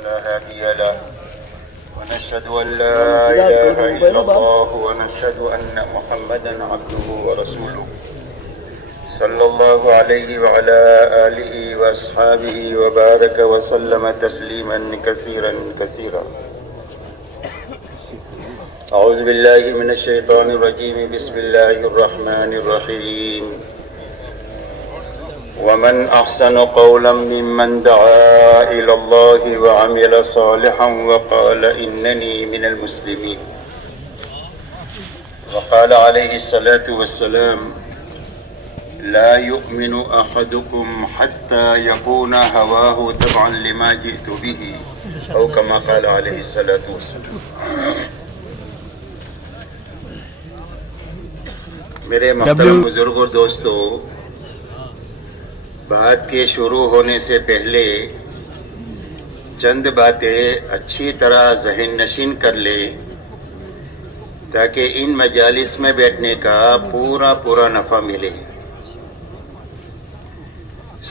فلا هادي له ونشهد أن لا إله إلا الله ونشهد أن محمدا عبده ورسوله صلى الله عليه وعلى آله وأصحابه وبارك وسلم تسليما كثيرا كثيرا. أعوذ بالله من الشيطان الرجيم. بسم الله الرحمن الرحيم. ومن أحسن قولا ممن دعا إلى الله وعمل صالحا وقال إنني من المسلمين. وقال عليه الصلاة والسلام: لا يؤمن أحدكم حتى يكون هواه تبعا لما جئت به، أو كما قال عليه الصلاة والسلام. میرے محترم بزرگ اور دوستو، بات کے شروع ہونے سے پہلے چند باتیں اچھی طرح ذہن نشین کر لے تاکہ ان مجالس میں بیٹھنے کا پورا نفع ملے.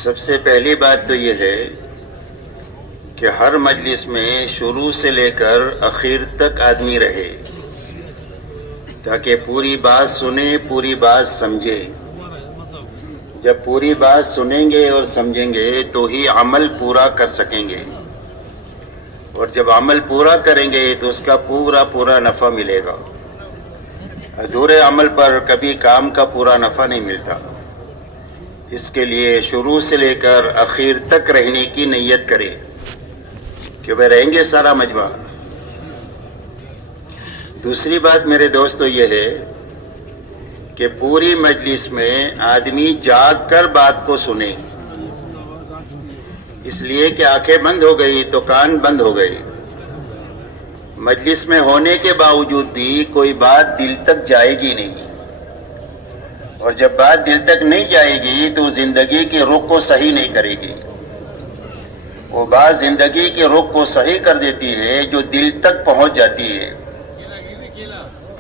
سب سے پہلی بات تو یہ ہے کہ ہر مجلس میں شروع سے لے کر اخیر تک آدمی رہے تاکہ پوری بات سنے، پوری بات سمجھے. جب پوری بات سنیں گے اور سمجھیں گے تو ہی عمل پورا کر سکیں گے، اور جب عمل پورا کریں گے تو اس کا پورا نفع ملے گا. ادھورے عمل پر کبھی کام کا پورا نفع نہیں ملتا. اس کے لیے شروع سے لے کر اخیر تک رہنے کی نیت کرے کہ وہ رہیں گے سارا مجمع. دوسری بات میرے دوستو یہ ہے کہ پوری مجلس میں آدمی جاگ کر بات کو سنے، اس لیے کہ آنکھیں بند ہو گئی تو کان بند ہو گئے. مجلس میں ہونے کے باوجود بھی کوئی بات دل تک جائے گی نہیں، اور جب بات دل تک نہیں جائے گی تو زندگی کی رخ کو صحیح نہیں کرے گی. وہ بات زندگی کی رخ کو صحیح کر دیتی ہے جو دل تک پہنچ جاتی ہے.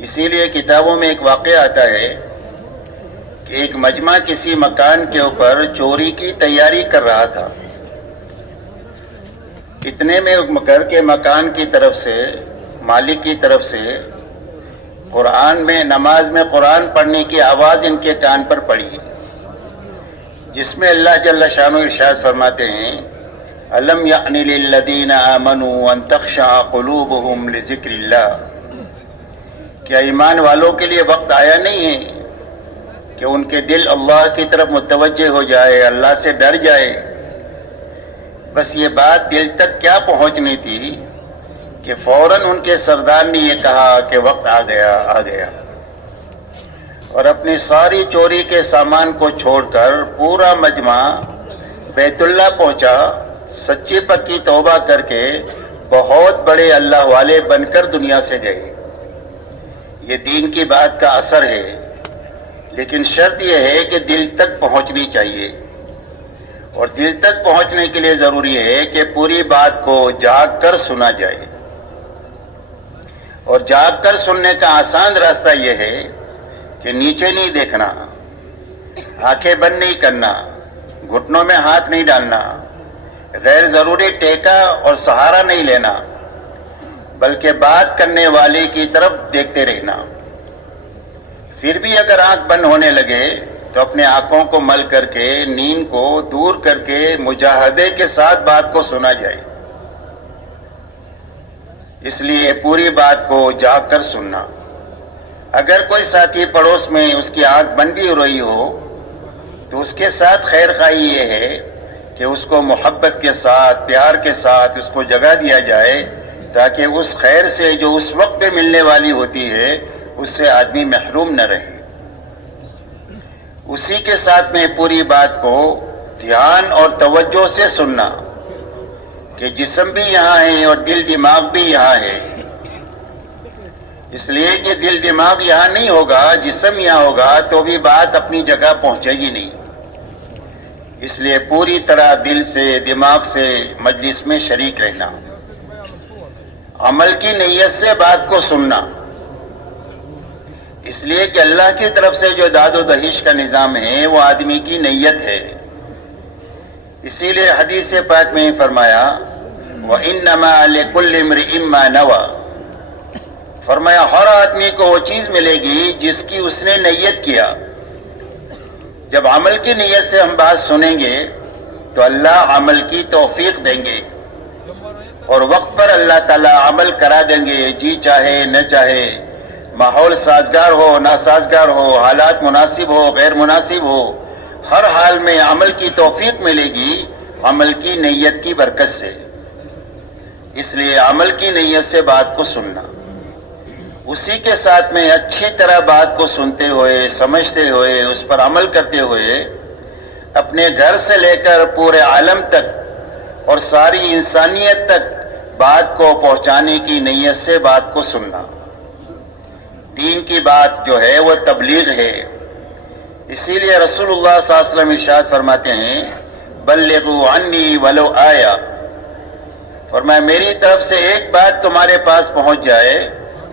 اسی لیے کتابوں میں ایک واقعہ آتا ہے کہ ایک مجمع کسی مکان کے اوپر چوری کی تیاری کر رہا تھا. اتنے میں گھر کے مکان کی طرف سے، مالک کی طرف سے قرآن میں، نماز میں قرآن پڑھنے کی آواز ان کے کان پر پڑی، جس میں اللہ جل شانہ ارشاد فرماتے ہیں: الم یعن للذین آمنوا ان تخشع قلوبهم لذکر اللہ. کیا ایمان والوں کے لیے وقت آیا نہیں ہے کہ ان کے دل اللہ کی طرف متوجہ ہو جائے، اللہ سے ڈر جائے؟ بس یہ بات دل تک کیا پہنچنی تھی کہ فوراً ان کے سردار نے یہ کہا کہ وقت آ گیا، اور اپنی ساری چوری کے سامان کو چھوڑ کر پورا مجمع بیت اللہ پہنچا. سچی پکی توبہ کر کے بہت بڑے اللہ والے بن کر دنیا سے گئے. یہ دین کی بات کا اثر ہے، لیکن شرط یہ ہے کہ دل تک پہنچنی چاہیے، اور دل تک پہنچنے کے لیے ضروری ہے کہ پوری بات کو جاگ کر سنا جائے. اور جاگ کر سننے کا آسان راستہ یہ ہے کہ نیچے نہیں دیکھنا، آنکھیں بند نہیں کرنا، گھٹنوں میں ہاتھ نہیں ڈالنا، غیر ضروری ٹیکا اور سہارا نہیں لینا، بلکہ بات کرنے والے کی طرف دیکھتے رہنا. پھر بھی اگر آنکھ بند ہونے لگے تو اپنے آنکھوں کو مل کر کے، نیند کو دور کر کے مجاہدے کے ساتھ بات کو سنا جائے. اس لیے پوری بات کو جاگ کر سننا. اگر کوئی ساتھی پڑوس میں اس کی آنکھ بند بھی ہو رہی ہو تو اس کے ساتھ خیر خواہی یہ ہے کہ اس کو محبت کے ساتھ، پیار کے ساتھ اس کو جگہ دیا جائے، تاکہ اس خیر سے جو اس وقت پہ ملنے والی ہوتی ہے اس سے آدمی محروم نہ رہے. اسی کے ساتھ میں پوری بات کو دھیان اور توجہ سے سننا کہ جسم بھی یہاں ہے اور دل دماغ بھی یہاں ہے. اس لیے کہ دل دماغ یہاں نہیں ہوگا، جسم یہاں ہوگا تو بھی بات اپنی جگہ پہنچے گی نہیں. اس لیے پوری طرح دل سے، دماغ سے مجلس میں شریک رہنا. عمل کی نیت سے بات کو سننا، اس لیے کہ اللہ کی طرف سے جو داد و دہش کا نظام ہے وہ آدمی کی نیت ہے. اسی لیے حدیث پاک میں فرمایا: وَإِنَّمَا لِكُلِّ امْرِئٍ مَّا نَوَىٰ، فرمایا ہر آدمی کو وہ چیز ملے گی جس کی اس نے نیت کیا۔ جب عمل کی نیت سے ہم بات سنیں گے تو اللہ عمل کی توفیق دیں گے، اور وقت پر اللہ تعالیٰ عمل کرا دیں گے، جی چاہے نہ چاہے، ماحول سازگار ہو ناسازگار ہو، حالات مناسب ہو غیر مناسب ہو، ہر حال میں عمل کی توفیق ملے گی عمل کی نیت کی برکت سے۔ اس لیے عمل کی نیت سے بات کو سننا، اسی کے ساتھ میں اچھی طرح بات کو سنتے ہوئے سمجھتے ہوئے اس پر عمل کرتے ہوئے اپنے گھر سے لے کر پورے عالم تک اور ساری انسانیت تک بات کو پہنچانے کی نیت سے بات کو سننا۔ دین کی بات جو ہے وہ تبلیغ ہے، اسی لیے رسول اللہ صلی اللہ علیہ وسلم ارشاد فرماتے ہیں بلغوا عنی ولو آیا، فرمایا میری طرف سے ایک بات تمہارے پاس پہنچ جائے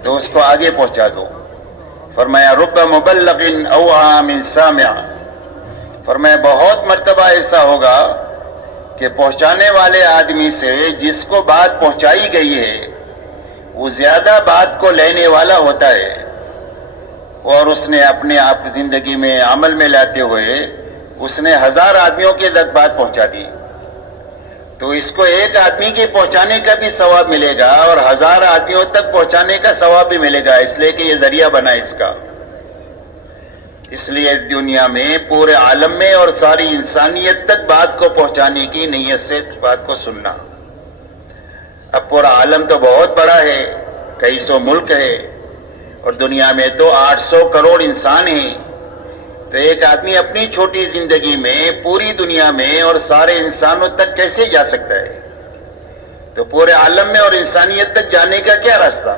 تو اس کو آگے پہنچا دو۔ فرمایا رب مبلغ اوعى من سامع، فرمایا بہت مرتبہ ایسا ہوگا کہ پہنچانے والے آدمی سے جس کو بات پہنچائی گئی ہے وہ زیادہ بات کو لینے والا ہوتا ہے، اور اس نے اپنے آپ زندگی میں عمل میں لاتے ہوئے اس نے 1000 آدمیوں کے تک بات پہنچا دی، تو اس کو ایک آدمی کے پہنچانے کا بھی ثواب ملے گا اور 1000 آدمیوں تک پہنچانے کا ثواب بھی ملے گا، اس لیے کہ یہ ذریعہ بنا اس کا۔ اس لیے دنیا میں پورے عالم میں اور ساری انسانیت تک بات کو پہنچانے کی نیت سے بات کو سننا۔ اب پورا عالم تو بہت بڑا ہے، کئی سو ملک ہے، اور دنیا میں تو 800 کروڑ انسان ہیں، تو ایک آدمی اپنی چھوٹی زندگی میں پوری دنیا میں اور سارے انسانوں تک کیسے جا سکتا ہے؟ تو پورے عالم میں اور انسانیت تک جانے کا کیا راستہ؟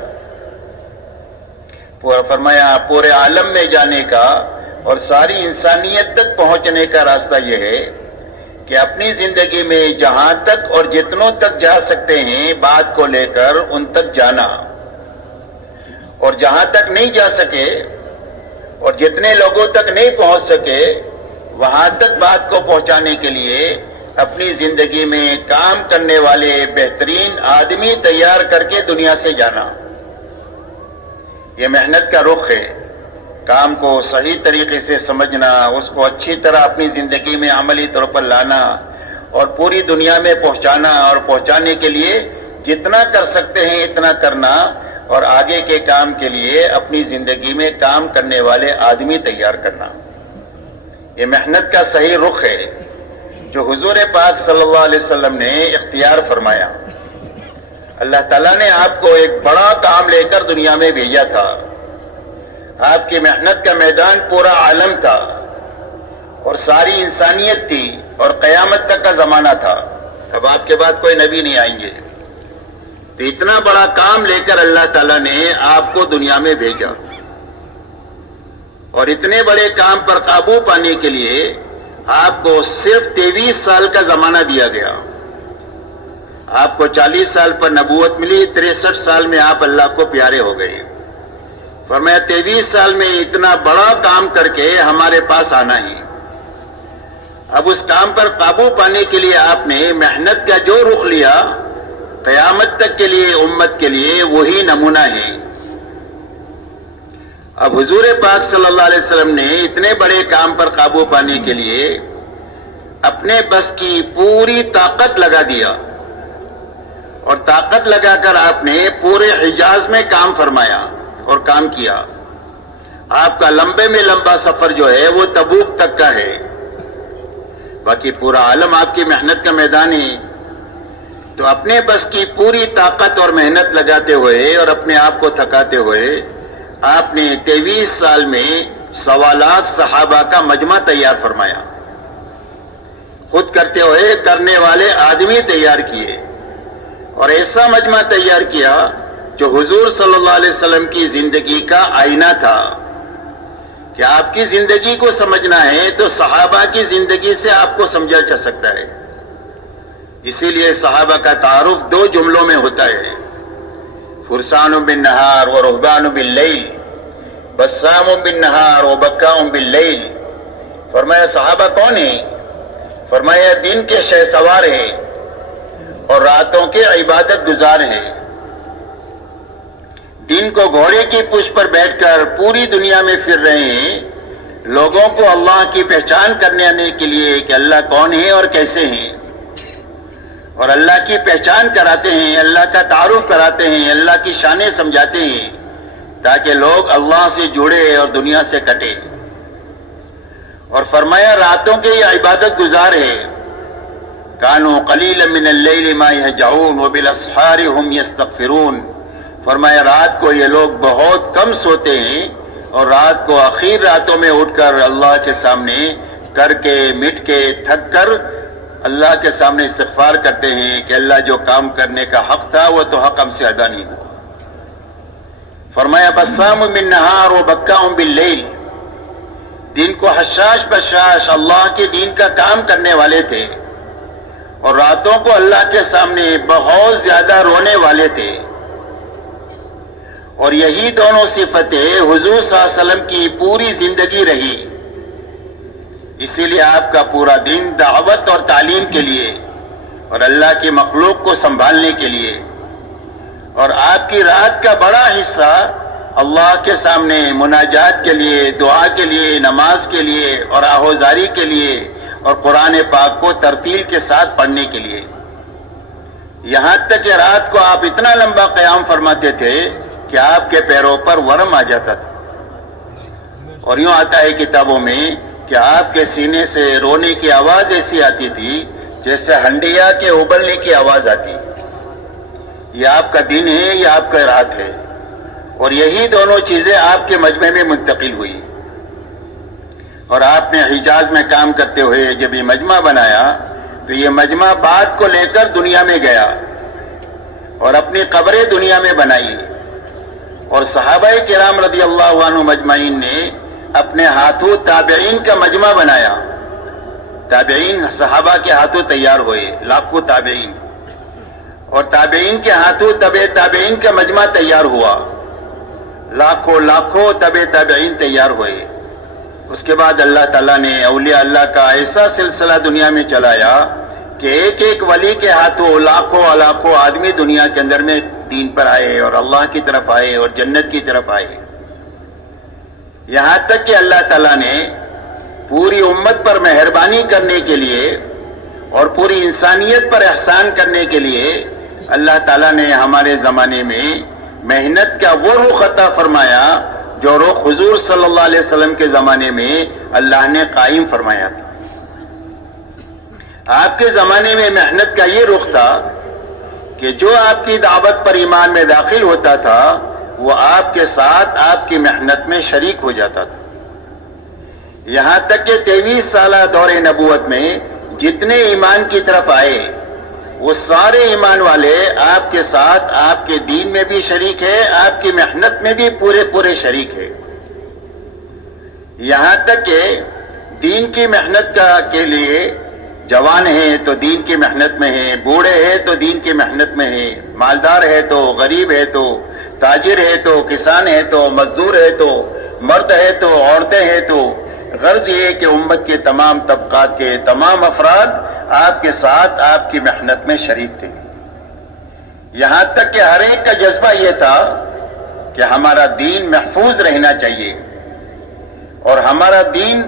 فرمایا پورے عالم میں جانے کا اور ساری انسانیت تک پہنچنے کا راستہ یہ ہے کہ اپنی زندگی میں جہاں تک اور جتنوں تک جا سکتے ہیں بات کو لے کر ان تک جانا، اور جہاں تک نہیں جا سکے اور جتنے لوگوں تک نہیں پہنچ سکے وہاں تک بات کو پہنچانے کے لیے اپنی زندگی میں کام کرنے والے بہترین آدمی تیار کر کے دنیا سے جانا۔ یہ محنت کا رخ ہے، کام کو صحیح طریقے سے سمجھنا، اس کو اچھی طرح اپنی زندگی میں عملی طور پر لانا اور پوری دنیا میں پہنچانا، اور پہنچانے کے لیے جتنا کر سکتے ہیں اتنا کرنا، اور آگے کے کام کے لیے اپنی زندگی میں کام کرنے والے آدمی تیار کرنا۔ یہ محنت کا صحیح رخ ہے جو حضور پاک صلی اللہ علیہ وسلم نے اختیار فرمایا۔ اللہ تعالیٰ نے آپ کو ایک بڑا کام لے کر دنیا میں بھیجا تھا، آپ کی محنت کا میدان پورا عالم تھا اور ساری انسانیت تھی اور قیامت تک کا زمانہ تھا، اب آپ کے بعد کوئی نبی نہیں آئیں گے، تو اتنا بڑا کام لے کر اللہ تعالیٰ نے آپ کو دنیا میں بھیجا، اور اتنے بڑے کام پر قابو پانے کے لیے آپ کو صرف 23 سال کا زمانہ دیا گیا۔ آپ کو 40 سال پر نبوت ملی، 63 سال میں آپ اللہ کو پیارے ہو گئے۔ فرمایا 23 سال میں اتنا بڑا کام کر کے ہمارے پاس آنا ہی، اب اس کام پر قابو پانے کے لیے آپ نے محنت کا جو رخ لیا قیامت تک کے لیے امت کے لیے وہی نمونہ ہے۔ اب حضور پاک صلی اللہ علیہ وسلم نے اتنے بڑے کام پر قابو پانے کے لیے اپنے بس کی پوری طاقت لگا دیا، اور طاقت لگا کر آپ نے پورے حجاز میں کام فرمایا اور کام کیا۔ آپ کا لمبے میں لمبا سفر جو ہے وہ تبوک تک کا ہے، باقی پورا عالم آپ کی محنت کا میدان ہے۔ تو اپنے بس کی پوری طاقت اور محنت لگاتے ہوئے اور اپنے آپ کو تھکاتے ہوئے آپ نے 23 سال میں 1.25 لاکھ صحابہ کا مجمع تیار فرمایا، خود کرتے ہوئے کرنے والے آدمی تیار کیے، اور ایسا مجمع تیار کیا جو حضور صلی اللہ علیہ وسلم کی زندگی کا آئینہ تھا کہ آپ کی زندگی کو سمجھنا ہے تو صحابہ کی زندگی سے آپ کو سمجھا جا سکتا ہے۔ اسی لیے صحابہ کا تعارف 2 جملوں میں ہوتا ہے، فرسان بالنہار و رہبان باللیل، بسام بالنہار و بکام باللیل۔ فرمایا صحابہ کون ہیں؟ فرمایا دین کے شہ سوار ہیں، اور راتوں کے عبادت گزار ہیں۔ دن کو گھوڑے کی پشت پر بیٹھ کر پوری دنیا میں پھر رہے ہیں، لوگوں کو اللہ کی پہچان کرنے کے لیے کہ اللہ کون ہے اور کیسے ہیں، اور اللہ کی پہچان کراتے ہیں، اللہ کا تعارف کراتے ہیں، اللہ کی شانیں سمجھاتے ہیں تاکہ لوگ اللہ سے جڑے اور دنیا سے کٹے۔ اور فرمایا راتوں کے یہ عبادت گزار ہے، کانوا قلیلا من اللیل ما یہجعون وبالاسحار هم یستغفرون، فرمایا رات کو یہ لوگ بہت کم سوتے ہیں اور رات کو آخر راتوں میں اٹھ کر اللہ کے سامنے کر کے مٹ کے تھک کر اللہ کے سامنے استغفار کرتے ہیں کہ اللہ جو کام کرنے کا حق تھا وہ تو حق ہم سے ادا نہیں ہوا۔ فرمایا بسام من نہار و بکاؤں باللیل، دن کو حشاش بشاش اللہ کے دین کا کام کرنے والے تھے اور راتوں کو اللہ کے سامنے بہت زیادہ رونے والے تھے، اور یہی دونوں صفتیں حضور صلی اللہ علیہ وسلم کی پوری زندگی رہی۔ اسی لیے آپ کا پورا دن دعوت اور تعلیم کے لیے اور اللہ کی مخلوق کو سنبھالنے کے لیے، اور آپ کی رات کا بڑا حصہ اللہ کے سامنے مناجات کے لیے، دعا کے لیے، نماز کے لیے اور آہوزاری کے لیے اور قرآن پاک کو ترتیل کے ساتھ پڑھنے کے لیے، یہاں تک کہ رات کو آپ اتنا لمبا قیام فرماتے تھے کہ آپ کے پیروں پر ورم آ جاتا تھا، اور یوں آتا ہے کتابوں میں کہ آپ کے سینے سے رونے کی آواز ایسی آتی تھی جیسے ہنڈیا کے ابلنے کی آواز آتی۔ یہ آپ کا دن ہے، یہ آپ کا رات ہے، اور یہی دونوں چیزیں آپ کے مجمع میں منتقل ہوئی، اور آپ نے حجاز میں کام کرتے ہوئے جب یہ مجمع بنایا تو یہ مجمع بات کو لے کر دنیا میں گیا اور اپنی قبریں دنیا میں بنائی، اور صحابہ کرام رضی اللہ عنہ مجمعین نے اپنے ہاتھوں تابعین کا مجمع بنایا۔ تابعین صحابہ کے ہاتھوں تیار ہوئے، لاکھوں تابعین، اور تابعین کے ہاتھوں تبع تابعین کا مجمع تیار ہوا، لاکھوں تبع تابعین تیار ہوئے۔ اس کے بعد اللہ تعالیٰ نے اولیاء اللہ کا ایسا سلسلہ دنیا میں چلایا کہ ایک ایک ولی کے ہاتھوں لاکھوں آدمی دنیا کے اندر میں دین پر آئے اور اللہ کی طرف آئے اور جنت کی طرف آئے، یہاں تک کہ اللہ تعالیٰ نے پوری امت پر مہربانی کرنے کے لیے اور پوری انسانیت پر احسان کرنے کے لیے اللہ تعالیٰ نے ہمارے زمانے میں محنت کا وہ رخ عطا فرمایا جو رخ حضور صلی اللہ علیہ وسلم کے زمانے میں اللہ نے قائم فرمایا تھا۔ آپ کے زمانے میں محنت کا یہ رخ تھا کہ جو آپ کی دعوت پر ایمان میں داخل ہوتا تھا وہ آپ کے ساتھ آپ کی محنت میں شریک ہو جاتا تھا، یہاں تک کہ 23 سالہ دور نبوت میں جتنے ایمان کی طرف آئے وہ سارے ایمان والے آپ کے ساتھ آپ کے دین میں بھی شریک ہے، آپ کی محنت میں بھی پورے شریک ہے، یہاں تک کہ دین کی محنت کے لیے جوان ہے تو دین کی محنت میں ہے، بوڑھے ہے تو دین کی محنت میں ہے، مالدار ہے تو غریب ہے تو تاجر ہے تو کسان ہے تو مزدور ہے تو مرد ہے تو عورتیں ہیں تو غرض یہ کہ امت کے تمام طبقات کے تمام افراد آپ کے ساتھ آپ کی محنت میں شریک تھے، یہاں تک کہ ہر ایک کا جذبہ یہ تھا کہ ہمارا دین محفوظ رہنا چاہیے اور ہمارا دین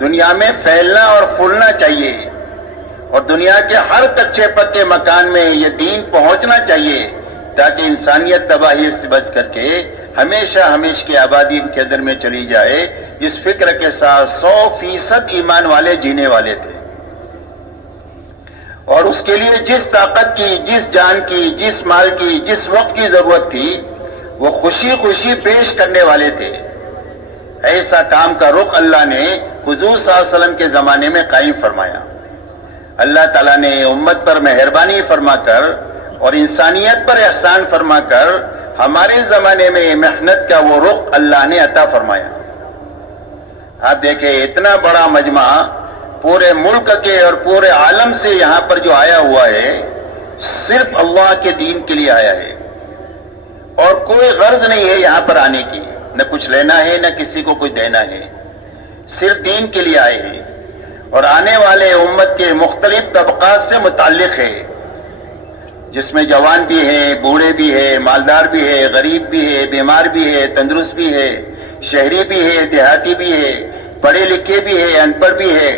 دنیا میں پھیلنا اور پھولنا چاہیے اور دنیا کے ہر کچے پکے مکان میں یہ دین پہنچنا چاہیے تاکہ انسانیت تباہی سے بچ کر کے ہمیشہ کی آبادی کے اندر میں چلی جائے۔ اس فکر کے ساتھ 100% ایمان والے جینے والے تھے، اور اس کے لیے جس طاقت کی، جس جان کی، جس مال کی، جس وقت کی ضرورت تھی وہ خوشی پیش کرنے والے تھے۔ ایسا کام کا رخ اللہ نے حضور صلی اللہ علیہ وسلم کے زمانے میں قائم فرمایا۔ اللہ تعالیٰ نے امت پر مہربانی فرما کر اور انسانیت پر احسان فرما کر ہمارے زمانے میں محنت کا وہ رخ اللہ نے عطا فرمایا۔ آپ دیکھیں اتنا بڑا مجمع پورے ملک کے اور پورے عالم سے یہاں پر جو آیا ہوا ہے صرف اللہ کے دین کے لیے آیا ہے، اور کوئی غرض نہیں ہے یہاں پر آنے کی، نہ کچھ لینا ہے نہ کسی کو کچھ دینا ہے، صرف دین کے لیے آئے ہیں، اور آنے والے امت کے مختلف طبقات سے متعلق ہے۔ جس میں جوان بھی ہے، بوڑھے بھی ہے، مالدار بھی ہے، غریب بھی ہے، بیمار بھی ہے، تندرست بھی ہے، شہری بھی ہے، دیہاتی بھی ہے، پڑھے لکھے بھی ہے، ان پڑھ بھی ہے۔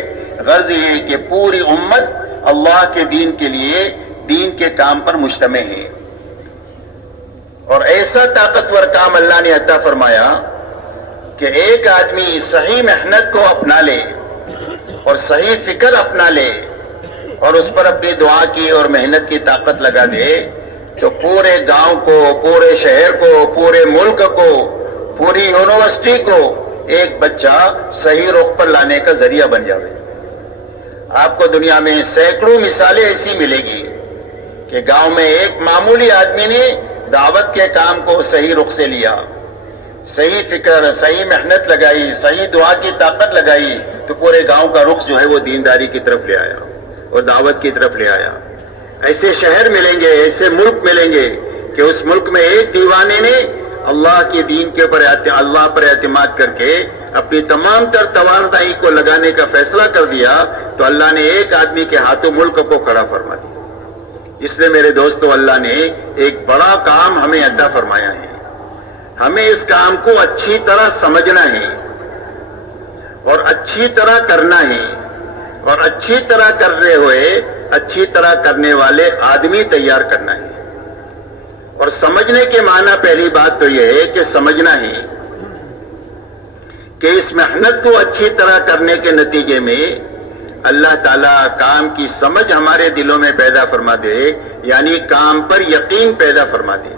غرض یہ کہ پوری امت اللہ کے دین کے لیے دین کے کام پر مجتمع ہے، اور ایسا طاقتور کام اللہ نے عطا فرمایا کہ ایک آدمی صحیح محنت کو اپنا لے اور صحیح فکر اپنا لے اور اس پر اپنی دعا کی اور محنت کی طاقت لگا دے تو پورے گاؤں کو، پورے شہر کو، پورے ملک کو، پوری یونیورسٹی کو ایک بچہ صحیح رخ پر لانے کا ذریعہ بن جائے۔ آپ کو دنیا میں سینکڑوں مثالیں ایسی ملے گی کہ گاؤں میں ایک معمولی آدمی نے دعوت کے کام کو صحیح رخ سے لیا، صحیح فکر، صحیح محنت لگائی، صحیح دعا کی طاقت لگائی تو پورے گاؤں کا رخ جو ہے وہ دینداری کی طرف لے آیا اور دعوت کی طرف لے آیا۔ ایسے شہر ملیں گے، ایسے ملک ملیں گے کہ اس ملک میں ایک دیوانے نے اللہ کے دین کے اوپر اللہ پر اعتماد کر کے اپنی تمام تر توانائی کو لگانے کا فیصلہ کر دیا تو اللہ نے ایک آدمی کے ہاتھوں ملک کو کھڑا فرما دیا۔ اس لیے میرے دوستو، اللہ نے ایک بڑا کام ہمیں عطا فرمایا ہے۔ ہمیں اس کام کو اچھی طرح سمجھنا ہے اور اچھی طرح کرنا ہے، اور اچھی طرح کرنے ہوئے اچھی طرح کرنے والے آدمی تیار کرنا ہے۔ اور سمجھنے کے معنی پہلی بات تو یہ ہے کہ سمجھنا ہے کہ اس محنت کو اچھی طرح کرنے کے نتیجے میں اللہ تعالیٰ کام کی سمجھ ہمارے دلوں میں پیدا فرما دے، یعنی کام پر یقین پیدا فرما دے۔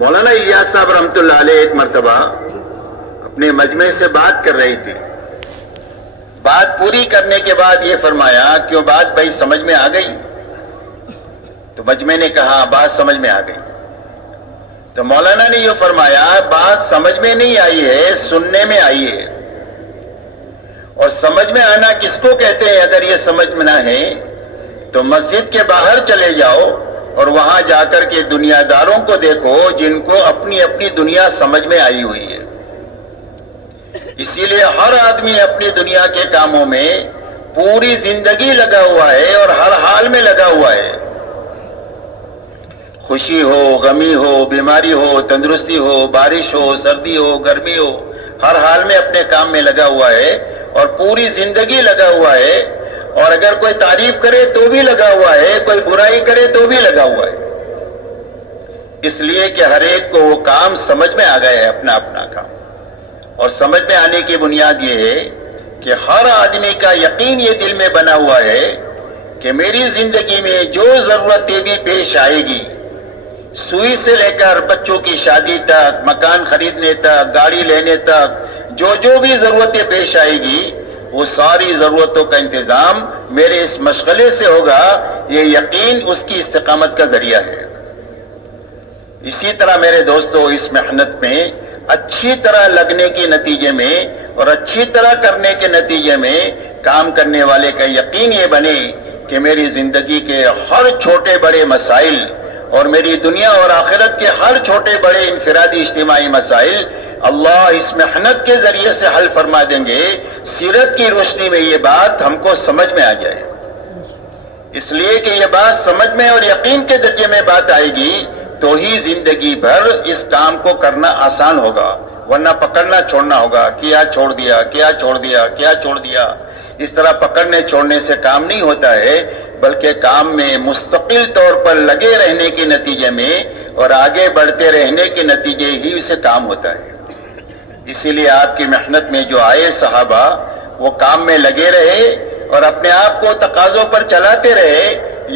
مولانا الیاس صاحب رحمۃ اللہ علیہ ایک مرتبہ اپنے مجمع سے بات کر رہی تھی۔ بات پوری کرنے کے بعد یہ فرمایا کہ وہ بات بھائی سمجھ میں آ گئی؟ تو مجمع نے کہا بات سمجھ میں آ گئی۔ تو مولانا نے یہ فرمایا بات سمجھ میں نہیں آئی ہے، سننے میں آئی ہے۔ اور سمجھ میں آنا کس کو کہتے ہیں؟ اگر یہ سمجھ میں نہ ہے تو مسجد کے باہر چلے جاؤ اور وہاں جا کر کے دنیا داروں کو دیکھو جن کو اپنی اپنی دنیا سمجھ میں آئی ہوئی ہے۔ اسی لیے ہر آدمی اپنی دنیا کے کاموں میں پوری زندگی لگا ہوا ہے اور ہر حال میں لگا ہوا ہے، خوشی ہو، غمی ہو، بیماری ہو، تندرستی ہو، بارش ہو، سردی ہو، گرمی ہو، ہر حال میں اپنے کام میں لگا ہوا ہے اور پوری زندگی لگا ہوا ہے۔ اور اگر کوئی تعریف کرے تو بھی لگا ہوا ہے، کوئی برائی کرے تو بھی لگا ہوا ہے، اس لیے کہ ہر ایک کو وہ کام سمجھ میں آ گیا ہے، اپنا اپنا کام۔ اور سمجھ میں آنے کی بنیاد یہ ہے کہ ہر آدمی کا یقین یہ دل میں بنا ہوا ہے کہ میری زندگی میں جو ضرورتیں بھی پیش آئے گی، سوئی سے لے کر بچوں کی شادی تک، مکان خریدنے تک، گاڑی لینے تک، جو جو بھی ضرورتیں پیش آئے گی وہ ساری ضرورتوں کا انتظام میرے اس مشغلے سے ہوگا۔ یہ یقین اس کی استقامت کا ذریعہ ہے۔ اسی طرح میرے دوستو، اس محنت میں اچھی طرح لگنے کے نتیجے میں اور اچھی طرح کرنے کے نتیجے میں کام کرنے والے کا یقین یہ بنے کہ میری زندگی کے ہر چھوٹے بڑے مسائل اور میری دنیا اور آخرت کے ہر چھوٹے بڑے انفرادی اجتماعی مسائل اللہ اس محنت کے ذریعے سے حل فرما دیں گے۔ سیرت کی روشنی میں یہ بات ہم کو سمجھ میں آ جائے، اس لیے کہ یہ بات سمجھ میں اور یقین کے درجے میں بات آئے گی تو ہی زندگی بھر اس کام کو کرنا آسان ہوگا، ورنہ پکڑنا چھوڑنا ہوگا، کیا چھوڑ دیا، کیا چھوڑ دیا، کیا چھوڑ دیا۔ اس طرح پکڑنے چھوڑنے سے کام نہیں ہوتا ہے، بلکہ کام میں مستقل طور پر لگے رہنے کے نتیجے میں اور آگے بڑھتے رہنے کے نتیجے ہی سے کام ہوتا ہے۔ اسی لیے آپ کی محنت میں جو آئے صحابہ وہ کام میں لگے رہے اور اپنے آپ کو تقاضوں پر چلاتے رہے،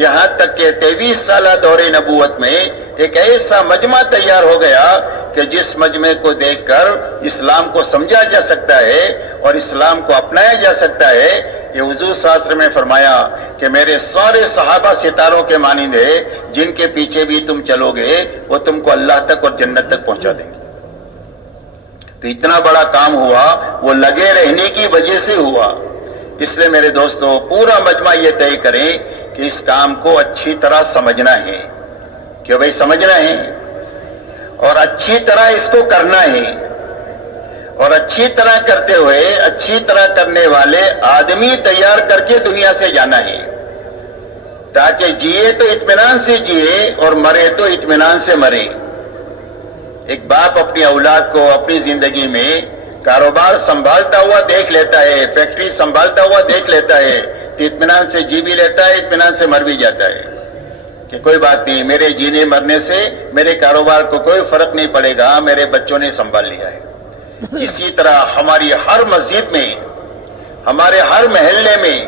یہاں تک کہ 23 سالہ دور نبوت میں ایک ایسا مجمع تیار ہو گیا کہ جس مجمع کو دیکھ کر اسلام کو سمجھا جا سکتا ہے اور اسلام کو اپنایا جا سکتا ہے۔ یہ حضور صلی اللہ علیہ وسلم نے فرمایا کہ میرے سارے صحابہ ستاروں کے مانند ہیں، جن کے پیچھے بھی تم چلو گے وہ تم کو اللہ تک اور جنت تک پہنچا دیں گے۔ تو اتنا بڑا کام ہوا وہ لگے رہنے کی وجہ سے ہوا۔ اس لیے میرے دوستو، پورا مجمع یہ طے کریں کہ اس کام کو اچھی طرح سمجھنا ہے، کہ بھئی سمجھنا ہے اور اچھی طرح اس کو کرنا ہے، اور اچھی طرح کرتے ہوئے اچھی طرح کرنے والے آدمی تیار کر کے دنیا سے جانا ہے۔ تاکہ جیے تو اطمینان سے جیے اور مرے تو اطمینان سے مرے۔ ایک باپ اپنی اولاد کو اپنی زندگی میں کاروبار سنبھالتا ہوا دیکھ لیتا ہے، فیکٹری سنبھالتا ہوا دیکھ لیتا ہے، تو اطمینان سے جی بھی لیتا ہے، اطمینان سے مر بھی جاتا ہے کہ کوئی بات نہیں، میرے جینے مرنے سے میرے کاروبار کو کوئی فرق نہیں پڑے گا، میرے بچوں نے سنبھال لیا ہے۔ اسی طرح ہماری ہر مسجد میں، ہمارے ہر محلے میں،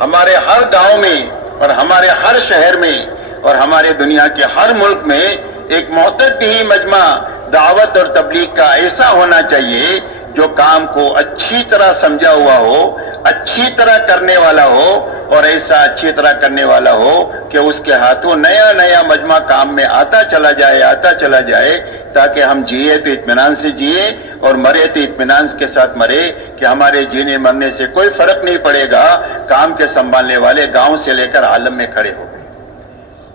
ہمارے ہر گاؤں میں اور ہمارے ہر شہر میں اور ہمارے دنیا کے ہر ملک میں ایک معتدی مجمع دعوت اور تبلیغ کا ایسا ہونا چاہیے جو کام کو اچھی طرح سمجھا ہوا ہو، اچھی طرح کرنے والا ہو، اور ایسا اچھی طرح کرنے والا ہو کہ اس کے ہاتھوں نیا نیا مجمع کام میں آتا چلا جائے تاکہ ہم جیے تو اطمینان سے جیے اور مرے تو اطمینان کے ساتھ مرے کہ ہمارے جینے مرنے سے کوئی فرق نہیں پڑے گا، کام کے سنبھالنے والے گاؤں سے لے کر عالم میں کھڑے ہو گئے۔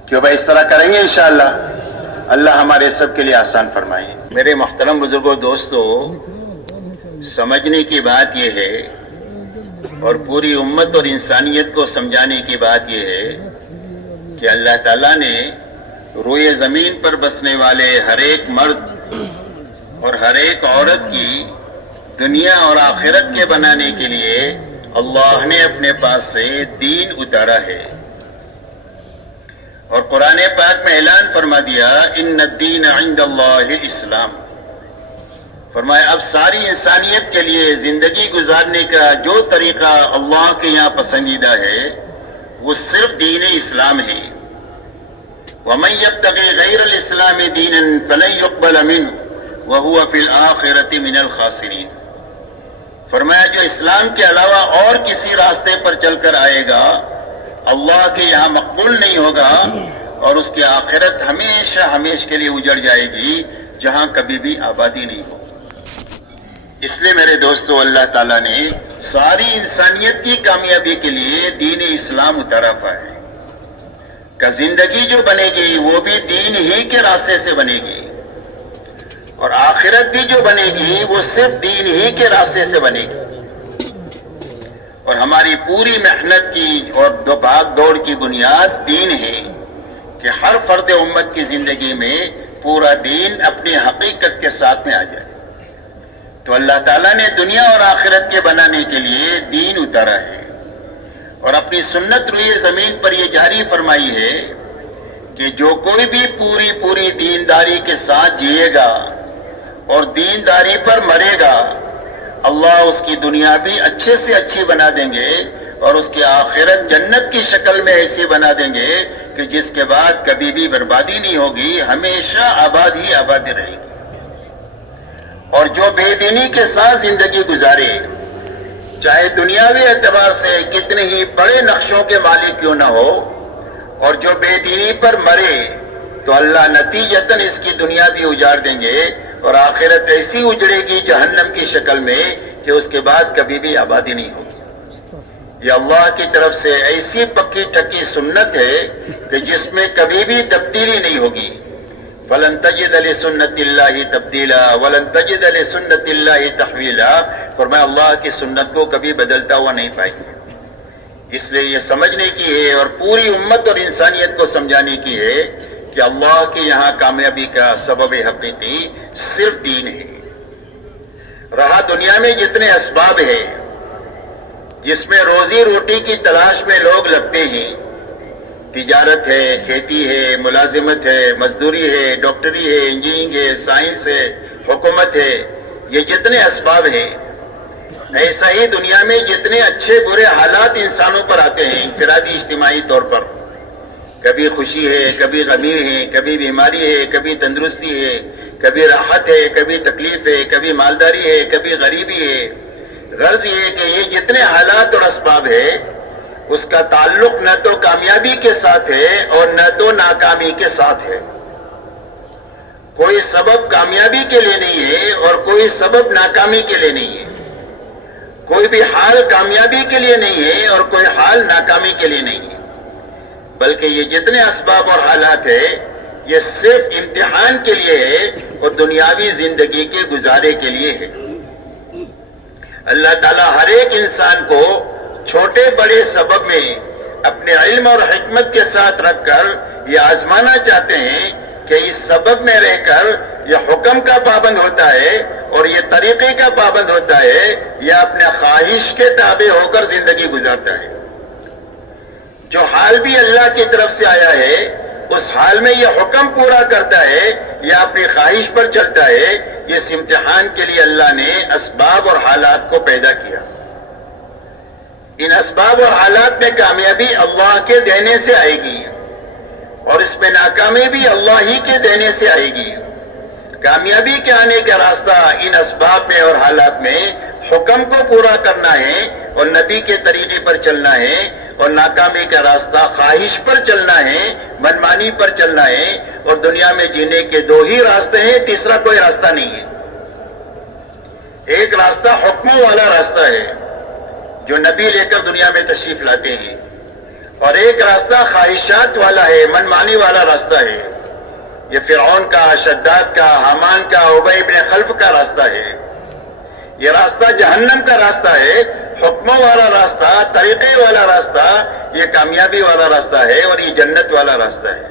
کیوں بھائی اس طرح کریں گے انشاءاللہ؟ اللہ ہمارے سب کے لیے آسان فرمائے۔ میرے محترم بزرگوں، دوستو، سمجھنے کی بات یہ ہے اور پوری امت اور انسانیت کو سمجھانے کی بات یہ ہے کہ اللہ تعالیٰ نے روئے زمین پر بسنے والے ہر ایک مرد اور ہر ایک عورت کی دنیا اور آخرت کے بنانے کے لیے اللہ نے اپنے پاس سے دین اتارا ہے، اور قرآن پاک میں اعلان فرما دیا ان الدین عند اللہ الاسلام۔ فرمایا اب ساری انسانیت کے لیے زندگی گزارنے کا جو طریقہ اللہ کے یہاں پسندیدہ ہے وہ صرف دین اسلام ہے۔ وَمَن يَبْتَغِ غَيْرَ الْإِسْلَامِ دِينًا فَلَن يُقْبَلَ مِنْهُ وَهُوَ فِي الْآخِرَةِ مِنَ الْخَاسِرِينَ۔ فرمایا جو اسلام کے علاوہ اور کسی راستے پر چل کر آئے گا اللہ کے یہاں مقبول نہیں ہوگا، اور اس کی آخرت ہمیشہ ہمیشہ کے لیے اجڑ جائے گی جہاں کبھی بھی آبادی نہیں ہوگی۔ اس لیے میرے دوستو، اللہ تعالیٰ نے ساری انسانیت کی کامیابی کے لیے دین اسلام اتارا ہے کہ زندگی جو بنے گی وہ بھی دین ہی کے راستے سے بنے گی، اور آخرت بھی جو بنے گی وہ صرف دین ہی کے راستے سے بنے گی۔ اور ہماری پوری محنت کی اور بھاگ دوڑ کی بنیاد دین ہے کہ ہر فرد امت کی زندگی میں پورا دین اپنی حقیقت کے ساتھ میں آ جائے۔ تو اللہ تعالیٰ نے دنیا اور آخرت کے بنانے کے لیے دین اتارا ہے، اور اپنی سنت روئے زمین پر یہ جاری فرمائی ہے کہ جو کوئی بھی پوری دینداری کے ساتھ جیے گا اور دینداری پر مرے گا، اللہ اس کی دنیا بھی اچھے سے اچھی بنا دیں گے اور اس کی آخرت جنت کی شکل میں ایسی بنا دیں گے کہ جس کے بعد کبھی بھی بربادی نہیں ہوگی، ہمیشہ آباد ہی آبادی رہے گی۔ اور جو بے دینی کے ساتھ زندگی گزارے، چاہے دنیاوی اعتبار سے کتنے ہی بڑے نقشوں کے مالک کیوں نہ ہو، اور جو بے دینی پر مرے تو اللہ نتیجتاً اس کی دنیا بھی اجاڑ دیں گے اور آخرت ایسی اجڑے گی جہنم کی شکل میں کہ اس کے بعد کبھی بھی آبادی نہیں ہوگی۔ یہ اللہ کی طرف سے ایسی پکی ٹکی سنت ہے کہ جس میں کبھی بھی تبدیلی نہیں ہوگی۔ وَلَن تَجِدَ لِسُنَّتِ اللَّهِ تَبْدِيلًا وَلَن تَجِدَ لِسُنَّتِ اللَّهِ تَحْوِيلًا۔ فرمایا اللہ کی سنت کو کبھی بدلتا ہوا نہیں پائیں گے۔ اس لیے یہ سمجھنے کی ہے اور پوری امت اور انسانیت کو سمجھانے کی ہے کہ اللہ کے یہاں کامیابی کا سبب حقیقی صرف دین ہے۔ رہا دنیا میں جتنے اسباب ہیں جس میں روزی روٹی کی تلاش میں لوگ لگتے ہیں، تجارت ہے، کھیتی ہے، ملازمت ہے، مزدوری ہے، ڈاکٹری ہے، انجینئرنگ ہے، سائنس ہے، حکومت ہے، یہ جتنے اسباب ہیں، ایسا ہی دنیا میں جتنے اچھے برے حالات انسانوں پر آتے ہیں انفرادی اجتماعی طور پر، کبھی خوشی ہے، کبھی غمی ہے، کبھی بیماری ہے، کبھی تندرستی ہے، کبھی راحت ہے، کبھی تکلیف ہے، کبھی مالداری ہے، کبھی غریبی ہے۔ غرض یہ کہ یہ جتنے حالات اور اسباب ہے اس کا تعلق نہ تو کامیابی کے ساتھ ہے اور نہ تو ناکامی کے ساتھ ہے۔ کوئی سبب کامیابی کے لیے نہیں ہے اور کوئی سبب ناکامی کے لیے نہیں ہے، کوئی بھی حال کامیابی کے لیے نہیں ہے اور کوئی حال ناکامی کے لیے نہیں ہے، بلکہ یہ جتنے اسباب اور حالات ہیں یہ صرف امتحان کے لیے ہے اور دنیاوی زندگی کے گزارے کے لیے ہے۔ اللہ تعالیٰ ہر ایک انسان کو چھوٹے بڑے سبب میں اپنے علم اور حکمت کے ساتھ رکھ کر یہ آزمانا چاہتے ہیں کہ اس سبب میں رہ کر یہ حکم کا پابند ہوتا ہے اور یہ طریقے کا پابند ہوتا ہے یا اپنے خواہش کے تابع ہو کر زندگی گزارتا ہے. جو حال بھی اللہ کی طرف سے آیا ہے اس حال میں یہ حکم پورا کرتا ہے یا اپنی خواہش پر چلتا ہے. اس امتحان کے لیے اللہ نے اسباب اور حالات کو پیدا کیا. ان اسباب اور حالات میں کامیابی اللہ کے دینے سے آئے گی اور اس میں ناکامی بھی اللہ ہی کے دینے سے آئے گی. کامیابی کے آنے کا راستہ ان اسباب میں اور حالات میں حکم کو پورا کرنا ہے اور نبی کے طریقے پر چلنا ہے، اور ناکامی کا راستہ خواہش پر چلنا ہے، منمانی پر چلنا ہے. اور دنیا میں جینے کے دو ہی راستے ہیں، تیسرا کوئی راستہ نہیں ہے. ایک راستہ حکموں والا راستہ ہے جو نبی لے کر دنیا میں تشریف لاتے ہیں، اور ایک راستہ خواہشات والا ہے، منمانی والا راستہ ہے. یہ فرعون کا، شداد کا، حامان کا، ابی بن خلف کا راستہ ہے. یہ راستہ جہنم کا راستہ ہے. حکموں والا راستہ، طریقے والا راستہ یہ کامیابی والا راستہ ہے اور یہ جنت والا راستہ ہے.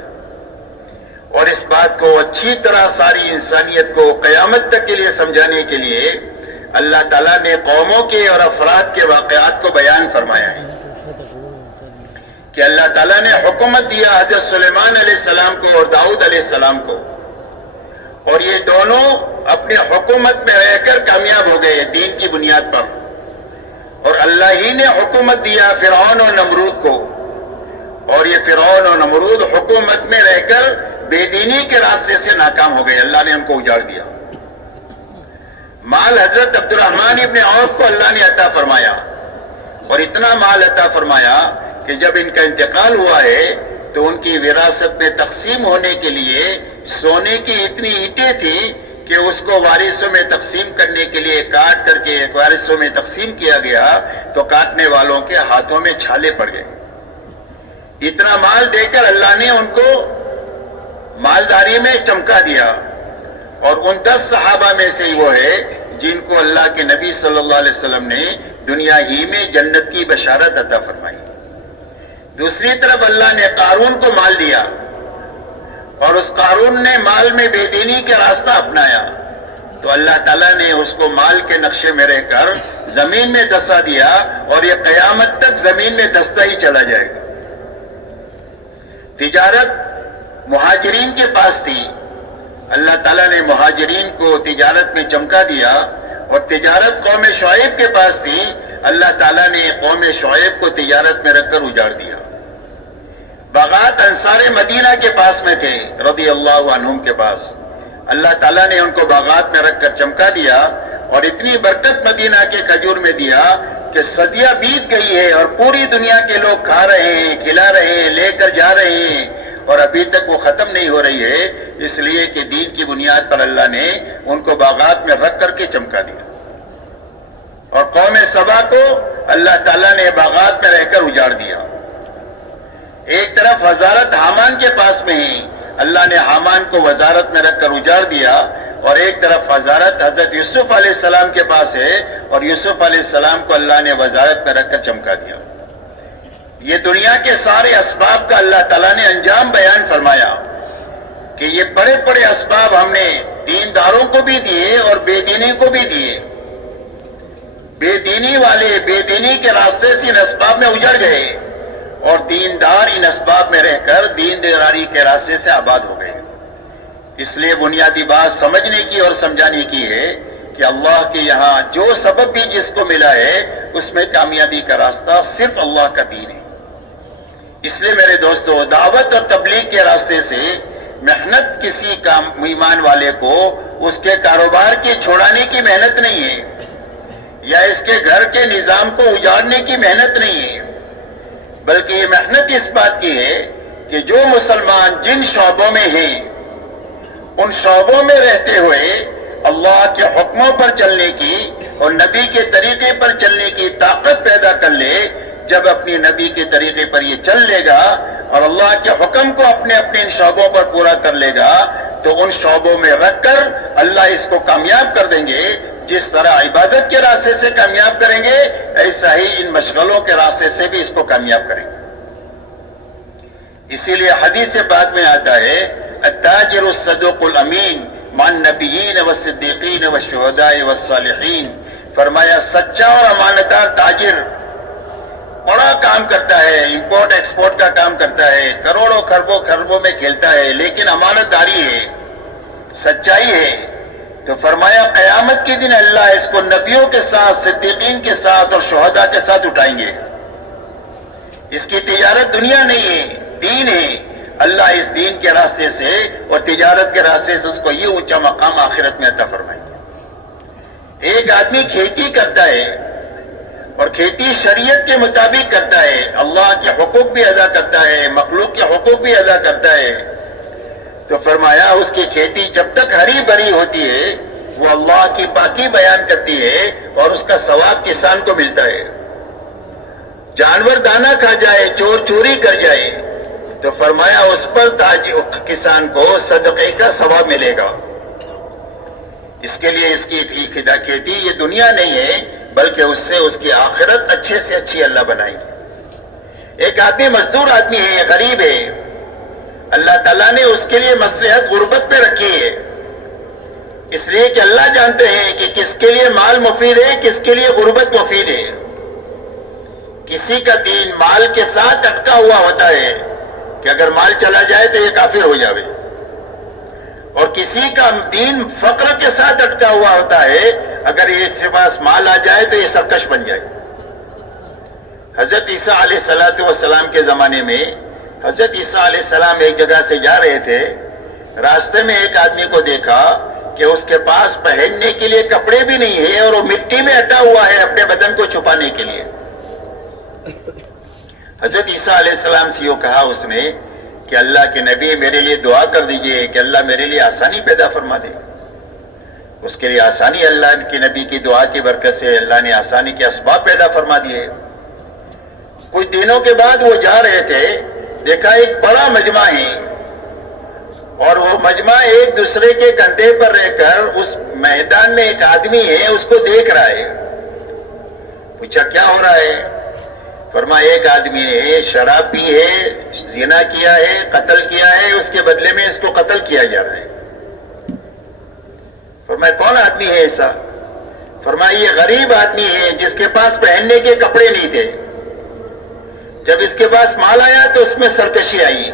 اور اس بات کو اچھی طرح ساری انسانیت کو قیامت تک کے لیے سمجھانے کے لیے اللہ تعالیٰ نے قوموں کے اور افراد کے واقعات کو بیان فرمایا ہے کہ اللہ تعالیٰ نے حکومت دیا حضرت سلیمان علیہ السلام کو اور داؤد علیہ السلام کو، اور یہ دونوں اپنی حکومت میں رہ کر کامیاب ہو گئے دین کی بنیاد پر. اور اللہ ہی نے حکومت دیا فرعون اور نمرود کو، اور یہ فرعون اور نمرود حکومت میں رہ کر بے دینی کے راستے سے ناکام ہو گئے. اللہ نے ان کو اجاڑ دیا. مال حضرت عبد الرحمن ابن عوف کو اللہ نے عطا فرمایا، اور اتنا مال عطا فرمایا کہ جب ان کا انتقال ہوا ہے تو ان کی وراثت میں تقسیم ہونے کے لیے سونے کی اتنی اینٹیں تھیں کہ اس کو وارثوں میں تقسیم کرنے کے لیے کاٹ کر کے وارثوں میں تقسیم کیا گیا تو کاٹنے والوں کے ہاتھوں میں چھالے پڑ گئے. اتنا مال دے کر اللہ نے ان کو مالداری میں چمکا دیا. اور ان 10 صحابہ میں سے وہ ہے جن کو اللہ کے نبی صلی اللہ علیہ وسلم نے دنیا ہی میں جنت کی بشارت عطا فرمائی. دوسری طرف اللہ نے قارون کو مال دیا، اور اس قارون نے مال میں بے دینی کا راستہ اپنایا تو اللہ تعالیٰ نے اس کو مال کے نقشے میں رہ کر زمین میں دسا دیا، اور یہ قیامت تک زمین میں دستا ہی چلا جائے گا. تجارت مہاجرین کے پاس تھی، اللہ تعالیٰ نے مہاجرین کو تجارت میں چمکا دیا. اور تجارت قوم شعیب کے پاس تھی، اللہ تعالیٰ نے قوم شعیب کو تجارت میں رکھ کر اجاڑ دیا. باغات انصار مدینہ کے پاس میں تھے رضی اللہ عنہم کے پاس، اللہ تعالیٰ نے ان کو باغات میں رکھ کر چمکا دیا، اور اتنی برکت مدینہ کے کھجور میں دیا کہ صدیاں بیت گئی ہے اور پوری دنیا کے لوگ کھا رہے ہیں، کھلا رہے ہیں، لے کر جا رہے ہیں، اور ابھی تک وہ ختم نہیں ہو رہی ہے، اس لیے کہ دین کی بنیاد پر اللہ نے ان کو باغات میں رکھ کر کے چمکا دیا. اور قوم سبا کو اللہ تعالیٰ نے باغات میں رہ کر اجاڑ دیا. ایک طرف وزارت حامان کے پاس میں ہی اللہ نے حامان کو وزارت میں رکھ کر اجاڑ دیا، اور ایک طرف وزارت حضرت یوسف علیہ السلام کے پاس ہے اور یوسف علیہ السلام کو اللہ نے وزارت میں رکھ کر چمکا دیا. یہ دنیا کے سارے اسباب کا اللہ تعالیٰ نے انجام بیان فرمایا کہ یہ بڑے بڑے اسباب ہم نے دینداروں کو بھی دیے اور بے دینی کو بھی دیے. بے دینی والے بے دینی کے راستے سے ان اسباب میں اجڑ گئے، اور دیندار ان اسباب میں رہ کر دینداری کے راستے سے آباد ہو گئے. اس لیے بنیادی بات سمجھنے کی اور سمجھانے کی ہے کہ اللہ کے یہاں جو سبب بھی جس کو ملا ہے اس میں کامیابی کا راستہ صرف اللہ کا دین ہے. اس لیے میرے دوستو، دعوت اور تبلیغ کے راستے سے محنت کسی ایمان والے کو اس کے کاروبار کی چھوڑانے کی محنت نہیں ہے، یا اس کے گھر کے نظام کو اجاڑنے کی محنت نہیں ہے، بلکہ یہ محنت اس بات کی ہے کہ جو مسلمان جن شعبوں میں ہیں ان شعبوں میں رہتے ہوئے اللہ کے حکموں پر چلنے کی اور نبی کے طریقے پر چلنے کی طاقت پیدا کر لے. جب اپنی نبی کے طریقے پر یہ چل لے گا اور اللہ کے حکم کو اپنے اپنے ان شعبوں پر پورا کر لے گا تو ان شعبوں میں رکھ کر اللہ اس کو کامیاب کر دیں گے. جس طرح عبادت کے راستے سے کامیاب کریں گے ایسا ہی ان مشغلوں کے راستے سے بھی اس کو کامیاب کریں گے. اسی لیے حدیث پاک میں آتا ہے التاجر الصدوق الامین مع النبیین والصدیقین والشہداء والصالحین، فرمایا سچا اور امانتدار تاجر بڑا کام کرتا ہے، امپورٹ ایکسپورٹ کا کام کرتا ہے، کروڑوں خربوں میں کھیلتا ہے، لیکن امانت داری ہے، سچائی ہے، تو فرمایا قیامت کے دن اللہ اس کو نبیوں کے ساتھ، صدیقین کے ساتھ اور شہداء کے ساتھ اٹھائیں گے۔ اس کی تجارت دنیا نہیں ہے، دین ہے، اللہ اس دین کے راستے سے اور تجارت کے راستے سے اس کو یہ اونچا مقام آخرت میں عطا فرمائیں گے۔ ایک آدمی کھیتی کرتا ہے اور کھیتی شریعت کے مطابق کرتا ہے، اللہ کے حقوق بھی ادا کرتا ہے، مخلوق کے حقوق بھی ادا کرتا ہے، تو فرمایا اس کی کھیتی جب تک ہری بھری ہوتی ہے وہ اللہ کی پاکی بیان کرتی ہے اور اس کا ثواب کسان کو ملتا ہے۔ جانور دانا کھا جائے، چور چوری کر جائے، تو فرمایا اس پر کسان کو صدقے کا ثواب ملے گا۔ اس کے لیے اس کی کھیتی یہ دنیا نہیں ہے، بلکہ اس سے اس کی آخرت اچھے سے اچھی اللہ بنائے گی۔ ایک آدمی مزدور آدمی ہے، غریب ہے، اللہ تعالیٰ نے اس کے لیے مصلحت غربت پہ رکھی ہے، اس لیے کہ اللہ جانتے ہیں کہ کس کے لیے مال مفید ہے، کس کے لیے غربت مفید ہے۔ کسی کا دین مال کے ساتھ اٹکا ہوا ہوتا ہے کہ اگر مال چلا جائے تو یہ کافر ہو جاوے، اور کسی کا دین فقر کے ساتھ اٹکا ہوا ہوتا ہے، اگر یہ اس کے پاس مال آ جائے تو یہ سرکش بن جائے۔ حضرت عیسیٰ علیہ السلام کے زمانے میں حضرت عیسیٰ علیہ السلام ایک جگہ سے جا رہے تھے، راستے میں ایک آدمی کو دیکھا کہ اس کے پاس پہننے کے لیے کپڑے بھی نہیں ہے اور وہ مٹی میں اٹا ہوا ہے اپنے بدن کو چھپانے کے لیے۔ حضرت عیسیٰ علیہ السلام سے یہ کہا اس نے کہ اللہ کے نبی میرے لیے دعا کر دیجئے کہ اللہ میرے لیے آسانی پیدا فرما دے۔ اس کے لیے آسانی، اللہ کے نبی کی دعا کی برکت سے اللہ نے آسانی کے اسباب پیدا فرما دیے۔ کچھ دنوں کے بعد وہ جا رہے تھے، دیکھا ایک بڑا مجمع ہے اور وہ مجمع ایک دوسرے کے کندھے پر رہ کر اس میدان میں ایک آدمی ہے اس کو دیکھ رہا ہے۔ پوچھا کیا ہو رہا ہے؟ فرمایا ایک آدمی نے شراب پی ہے، زنا کیا ہے، قتل کیا ہے، اس کے بدلے میں اس کو قتل کیا جا رہا ہے۔ فرمایا کون آدمی ہے ایسا؟ فرمایا یہ غریب آدمی ہے جس کے پاس پہننے کے کپڑے نہیں تھے، جب اس کے پاس مال آیا تو اس میں سرکشی آئی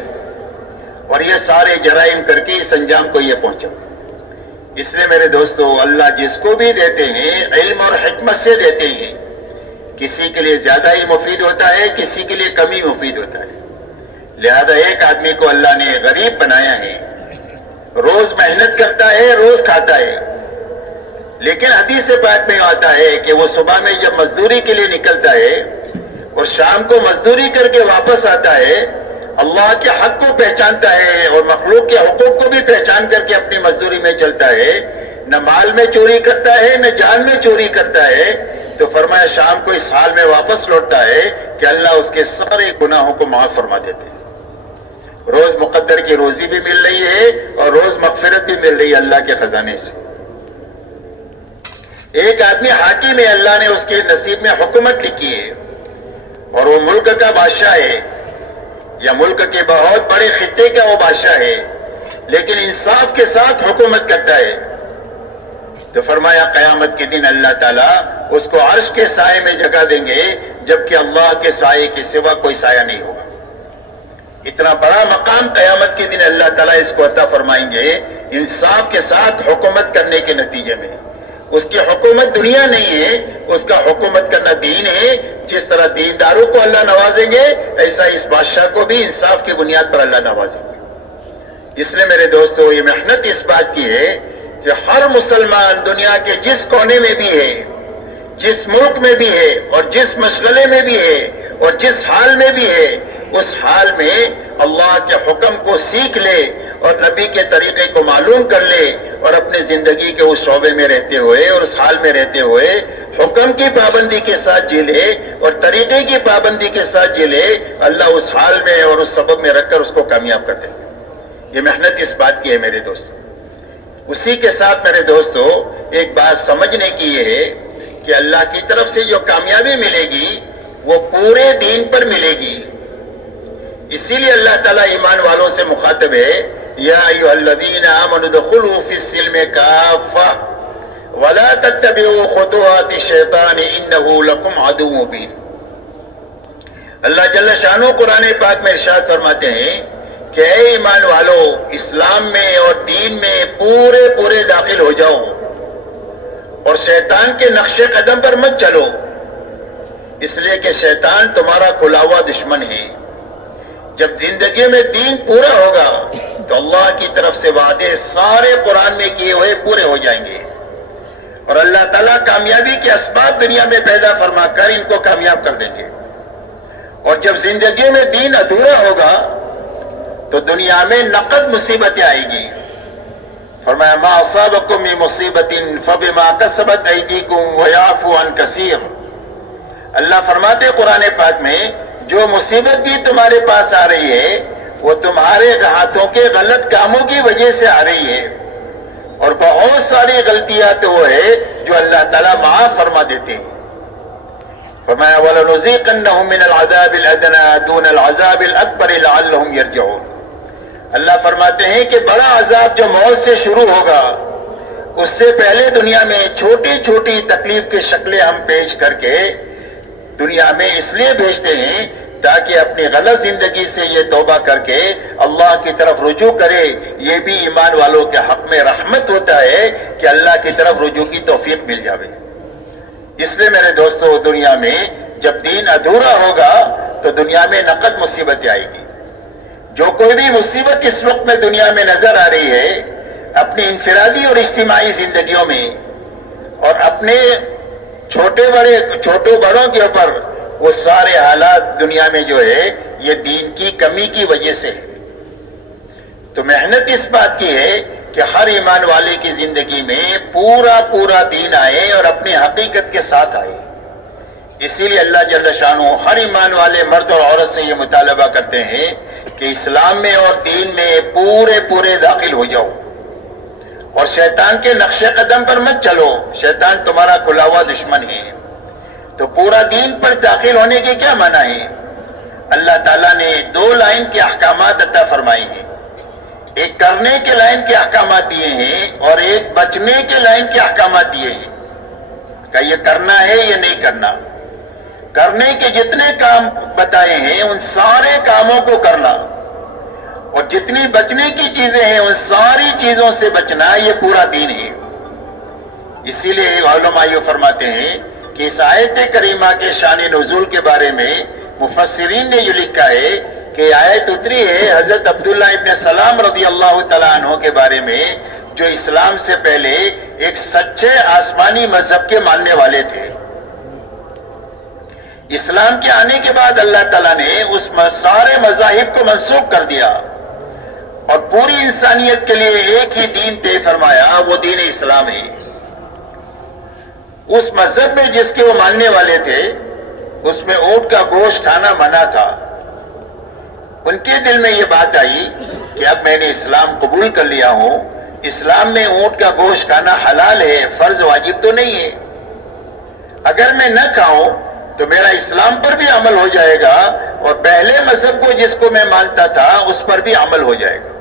اور یہ سارے جرائم کر کے اس انجام کو یہ پہنچا۔ اس لیے میرے دوستو، اللہ جس کو بھی دیتے ہیں علم اور حکمت سے دیتے ہیں، کسی کے لیے زیادہ ہی مفید ہوتا ہے، کسی کے لیے کم ہی مفید ہوتا ہے۔ لہذا ایک آدمی کو اللہ نے غریب بنایا ہے، روز محنت کرتا ہے، روز کھاتا ہے، لیکن حدیث پاک میں آتا ہے کہ وہ صبح میں جب مزدوری کے لیے نکلتا ہے اور شام کو مزدوری کر کے واپس آتا ہے، اللہ کے حق کو پہچانتا ہے اور مخلوق کے حقوق کو بھی پہچان کر کے اپنی مزدوری میں چلتا ہے، نہ مال میں چوری کرتا ہے نہ جان میں چوری کرتا ہے، تو فرمایا شام کو اس حال میں واپس لوٹتا ہے کہ اللہ اس کے سارے گناہوں کو معاف فرما دیتے ہیں۔ روز مقدر کی روزی بھی مل رہی ہے اور روز مغفرت بھی مل رہی ہے اللہ کے خزانے سے۔ ایک آدمی حاکم ہے، اللہ نے اس کے نصیب میں حکومت لکھی ہے اور وہ ملک کا بادشاہ ہے یا ملک کے بہت بڑے خطے کا وہ بادشاہ ہے، لیکن انصاف کے ساتھ حکومت کرتا ہے، تو فرمایا قیامت کے دن اللہ تعالیٰ اس کو عرش کے سائے میں جگہ دیں گے، جبکہ اللہ کے سائے کے سوا کوئی سایہ نہیں ہوگا۔ اتنا بڑا مقام قیامت کے دن اللہ تعالیٰ اس کو عطا فرمائیں گے انصاف کے ساتھ حکومت کرنے کے نتیجے میں۔ اس کی حکومت دنیا نہیں ہے، اس کا حکومت کرنا دین ہے۔ جس طرح دینداروں کو اللہ نوازیں گے، ایسا اس بادشاہ کو بھی انصاف کی بنیاد پر اللہ نوازیں گے۔ اس لیے میرے دوستو، یہ محنت اس بات کی ہے کہ ہر مسلمان دنیا کے جس کونے میں بھی ہے، جس ملک میں بھی ہے اور جس مشغلے میں بھی ہے اور جس حال میں بھی ہے، اس حال میں اللہ کے حکم کو سیکھ لے اور نبی کے طریقے کو معلوم کر لے اور اپنے زندگی کے اس شعبے میں رہتے ہوئے اور اس حال میں رہتے ہوئے حکم کی پابندی کے ساتھ جی لے اور طریقے کی پابندی کے ساتھ جی لے، اللہ اس حال میں اور اس سبب میں رکھ کر اس کو کامیاب کر دے۔ یہ محنت اس بات کی ہے میرے دوست۔ اسی کے ساتھ میرے دوستو، ایک بات سمجھنے کی یہ ہے کہ اللہ کی طرف سے جو کامیابی ملے گی وہ پورے دین پر ملے گی۔ اسی لیے اللہ تعالیٰ ایمان والوں سے مخاطب ہے، یا ایھا الذین آمنوا ادخلوا فی السلم کافہ ولا تتبعوا خطوات الشیطان انہ لکم عدو مبین۔ اللہ جل شانہ قرآن پاک میں ارشاد فرماتے ہیں کہ اے ایمان والو، اسلام میں اور دین میں پورے داخل ہو جاؤ اور شیطان کے نقش قدم پر مت چلو، اس لیے کہ شیطان تمہارا کھلا ہوا دشمن ہے۔ جب زندگی میں دین پورا ہوگا تو اللہ کی طرف سے وعدے سارے قرآن میں کیے ہوئے پورے ہو جائیں گے، اور اللہ تعالیٰ کامیابی کے اسباب دنیا میں پیدا فرما کر ان کو کامیاب کر دیں گے۔ اور جب زندگی میں دین ادھورا ہوگا تو دنیا میں نقد مصیبتیں آئیں گی۔ فرمایا ما اصابکم من مصیبت فبما کسبت ایدیکم ویعفو عن کثیر۔ اللہ فرماتے قرآن پاک میں جو مصیبت بھی تمہارے پاس آ رہی ہے وہ تمہارے ہاتھوں کے غلط کاموں کی وجہ سے آ رہی ہے، اور بہت ساری غلطیاں تو وہ ہے جو اللہ تعالیٰ معاف فرما دیتے ہیں۔ فرمایا وَلَنُذِيقَنَّهُم مِّنَ الْعَذَابِ الْأَدْنَىٰ دُونَ الْعَذَابِ الْأَكْبَرِ لَعَلَّهُمْ يَرْجِعُونَ۔ اللہ فرماتے ہیں کہ بڑا عذاب جو موت سے شروع ہوگا اس سے پہلے دنیا میں چھوٹی چھوٹی تکلیف کی شکلیں ہم پیش کر کے دنیا میں اس لیے بھیجتے ہیں تاکہ اپنی غلط زندگی سے یہ توبہ کر کے اللہ کی طرف رجوع کرے۔ یہ بھی ایمان والوں کے حق میں رحمت ہوتا ہے کہ اللہ کی طرف رجوع کی توفیق مل جاوے۔ اس لیے میرے دوستو، دنیا میں جب دین ادھورا ہوگا تو دنیا میں نقد مصیبتیں آئے گی۔ جو کوئی بھی مصیبت اس وقت میں دنیا میں نظر آ رہی ہے اپنی انفرادی اور اجتماعی زندگیوں میں، اور اپنے چھوٹے بڑوں کے اوپر، وہ سارے حالات دنیا میں جو ہے یہ دین کی کمی کی وجہ سے ہے۔ تو محنت اس بات کی ہے کہ ہر ایمان والے کی زندگی میں پورا دین آئے اور اپنی حقیقت کے ساتھ آئے۔ اسی لیے اللہ جل شانہ ہر ایمان والے مرد اور عورت سے یہ مطالبہ کرتے ہیں کہ اسلام میں اور دین میں پورے داخل ہو جاؤ، اور شیطان کے نقش قدم پر مت چلو، شیطان تمہارا کھلا ہوا دشمن ہے۔ تو پورا دین پر داخل ہونے کے کیا معنی ہے؟ اللہ تعالیٰ نے 2 لائن کے احکامات عطا فرمائے ہیں، ایک کرنے کے لائن کے احکامات دیے ہیں اور ایک بچنے کے لائن کے احکامات دیے ہیں کہ یہ کرنا ہے یہ نہیں کرنا۔ کرنے کے جتنے کام بتائے ہیں ان سارے کاموں کو کرنا، اور جتنی بچنے کی چیزیں ہیں ان ساری چیزوں سے بچنا، یہ پورا دین ہے۔ اسی لیے علماء یہ فرماتے ہیں کہ اس آیت کریمہ کے شان نزول کے بارے میں مفسرین نے یہ لکھا ہے کہ آیت اتری ہے حضرت عبداللہ ابن سلام رضی اللہ تعالیٰ عنہ کے بارے میں، جو اسلام سے پہلے ایک سچے آسمانی مذہب کے ماننے والے تھے۔ اسلام کے آنے کے بعد اللہ تعالیٰ نے اس سارے مذاہب کو منسوخ کر دیا اور پوری انسانیت کے لیے ایک ہی دین طے فرمایا، وہ دین اسلام ہے۔ اس مذہب میں جس کے وہ ماننے والے تھے اس میں اونٹ کا گوشت کھانا منع تھا۔ ان کے دل میں یہ بات آئی کہ اب میں نے اسلام قبول کر لیا ہوں، اسلام میں اونٹ کا گوشت کھانا حلال ہے، فرض واجب تو نہیں ہے، اگر میں نہ کھاؤں تو میرا اسلام پر بھی عمل ہو جائے گا اور پہلے مذہب کو جس کو میں مانتا تھا اس پر بھی عمل ہو جائے گا۔